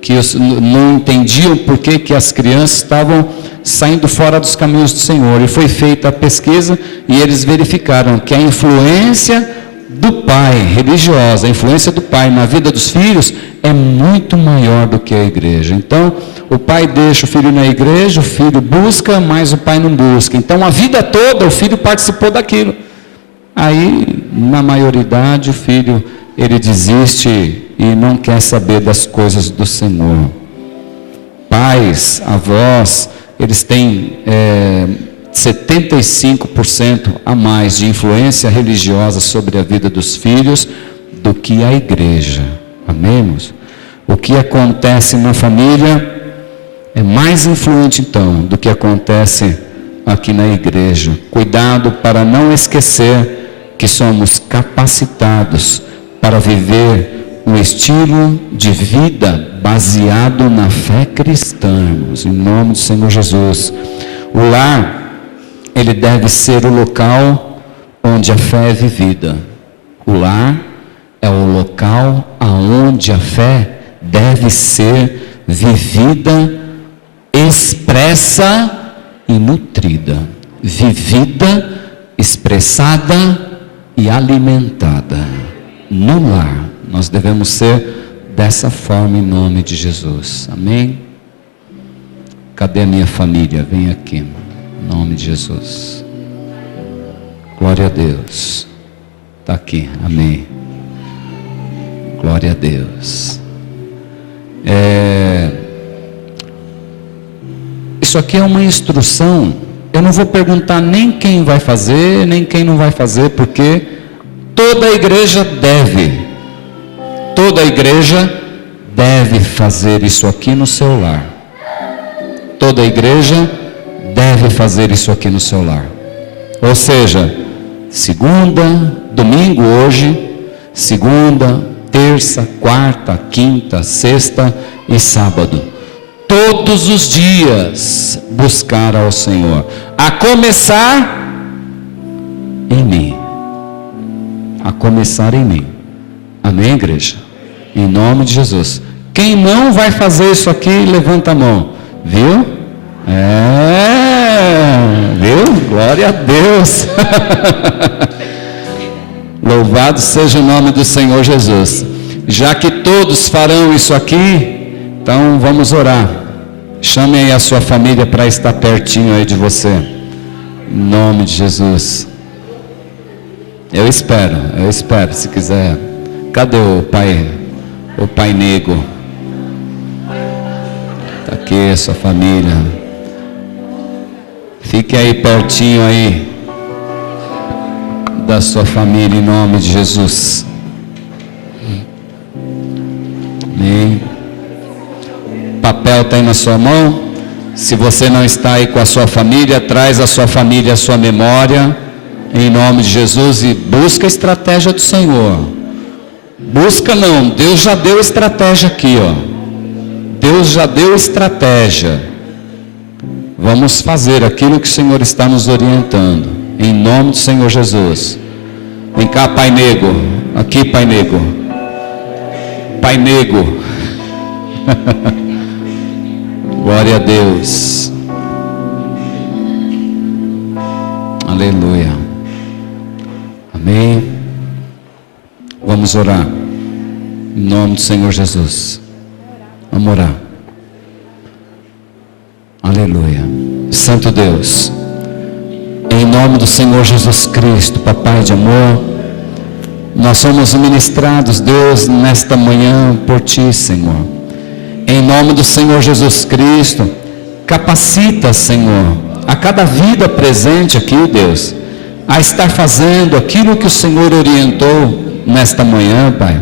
que não entendiam por que as crianças estavam saindo fora dos caminhos do Senhor. E foi feita a pesquisa e eles verificaram que a influência do pai religiosa, a influência do pai na vida dos filhos é muito maior do que a igreja. Então, o pai deixa o filho na igreja, o filho busca, mas o pai não busca. Então, a vida toda o filho participou daquilo. Aí, na maioridade, o filho, ele desiste e não quer saber das coisas do Senhor. Pais, avós, eles têm 75% a mais de influência religiosa sobre a vida dos filhos do que a igreja. Amém, irmãos? O que acontece na família é mais influente, então, do que acontece aqui na igreja. Cuidado para não esquecer que somos capacitados para viver um estilo de vida baseado na fé cristã, irmãos, em nome do Senhor Jesus. O lar, ele deve ser o local onde a fé é vivida. O lar é o local aonde a fé deve ser vivida, expressa e nutrida. Vivida, expressada e alimentada. No lar, nós devemos ser dessa forma em nome de Jesus. Amém? Cadê a minha família? Vem aqui, em nome de Jesus. Glória a Deus. Está aqui, amém. Glória a Deus. Isso aqui é uma instrução. Eu não vou perguntar nem quem vai fazer, nem quem não vai fazer, porque toda a igreja deve fazer isso aqui no seu lar. Toda a igreja deve fazer isso aqui no seu lar. Ou seja, segunda, domingo hoje, segunda, terça, quarta, quinta, sexta e sábado. Todos os dias buscar ao Senhor, a começar em mim. A começar em mim. Amém, igreja? Em nome de Jesus. Quem não vai fazer isso aqui, levanta a mão. Viu? Viu? Glória a Deus. Louvado seja o nome do Senhor Jesus. Já que todos farão isso aqui, então vamos orar. Chame aí a sua família para estar pertinho aí de você. Em nome de Jesus. Eu espero, se quiser. Cadê o pai Nego? Está aqui a sua família. Fique aí pertinho aí da sua família, em nome de Jesus. Amém. O papel está aí na sua mão. Se você não está aí com a sua família, traz a sua família à sua memória, em nome de Jesus, e busca a estratégia do Senhor. Busca não, Deus já deu estratégia aqui, ó. Deus já deu estratégia. Vamos fazer aquilo que o Senhor está nos orientando, em nome do Senhor Jesus. Vem cá, Pai Nego. Aqui, Pai Nego. Pai Nego. Glória a Deus. Aleluia. Amém. Vamos orar. Em nome do Senhor Jesus. Vamos orar. Aleluia. Santo Deus, em nome do Senhor Jesus Cristo, Papai de amor, nós somos ministrados, Deus, nesta manhã por Ti, Senhor. Em nome do Senhor Jesus Cristo, capacita, Senhor, a cada vida presente aqui, Deus, a estar fazendo aquilo que o Senhor orientou nesta manhã, Pai.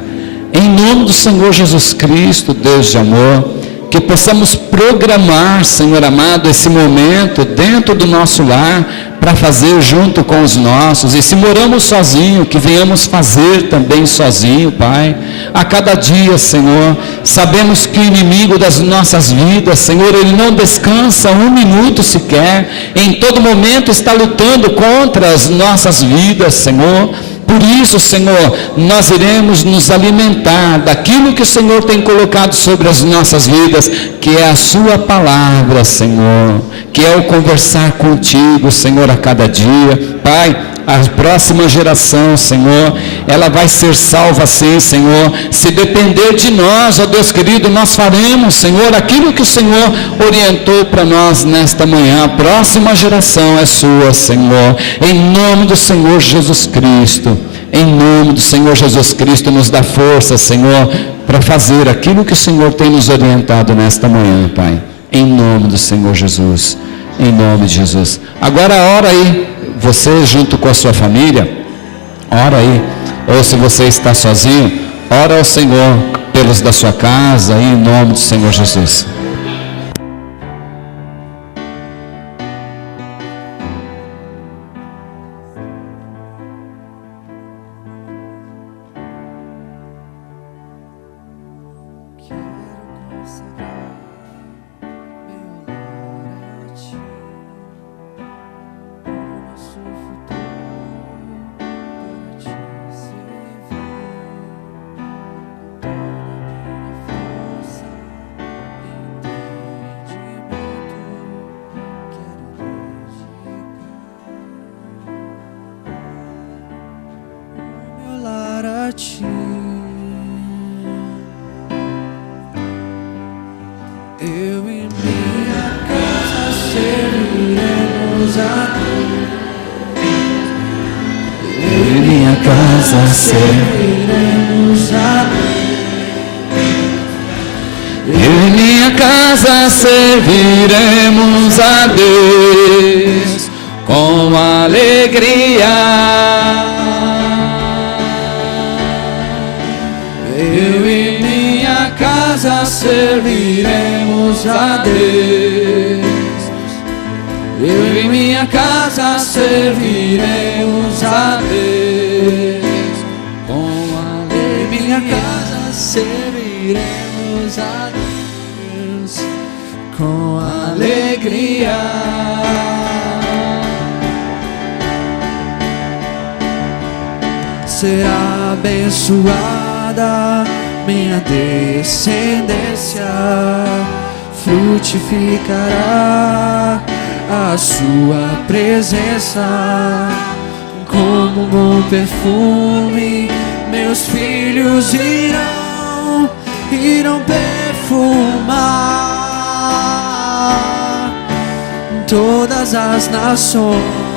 Em nome do Senhor Jesus Cristo, Deus de amor, que possamos programar, Senhor amado, esse momento dentro do nosso lar, para fazer junto com os nossos, e se moramos sozinhos, que venhamos fazer também sozinho, Pai, a cada dia, Senhor. Sabemos que o inimigo das nossas vidas, Senhor, ele não descansa um minuto sequer, em todo momento está lutando contra as nossas vidas, Senhor. Por isso, Senhor, nós iremos nos alimentar daquilo que o Senhor tem colocado sobre as nossas vidas, que é a sua palavra, Senhor, que é o conversar contigo, Senhor, a cada dia. Pai, a próxima geração, Senhor, ela vai ser salva sim, Senhor. Se depender de nós, ó Deus querido, nós faremos, Senhor, aquilo que o Senhor orientou para nós nesta manhã. A próxima geração é sua, Senhor, em nome do Senhor Jesus Cristo. Em nome do Senhor Jesus Cristo, nos dá força, Senhor, para fazer aquilo que o Senhor tem nos orientado nesta manhã, Pai. Em nome do Senhor Jesus. Em nome de Jesus. Agora ora aí, você junto com a sua família, ora aí. Ou se você está sozinho, ora ao Senhor pelos da sua casa, em nome do Senhor Jesus. Eu e minha casa serviremos a Deus. Eu e minha casa serviremos a Deus. Eu e minha casa serviremos a Deus com alegria. Eu e minha casa serviremos a Deus. Eu e minha casa serviremos a Deus. Com alegria. Minha casa serviremos a Deus. Com alegria. Será abençoada minha descendência, frutificará a sua presença, como um bom perfume. Meus filhos irão perfumar todas as nações.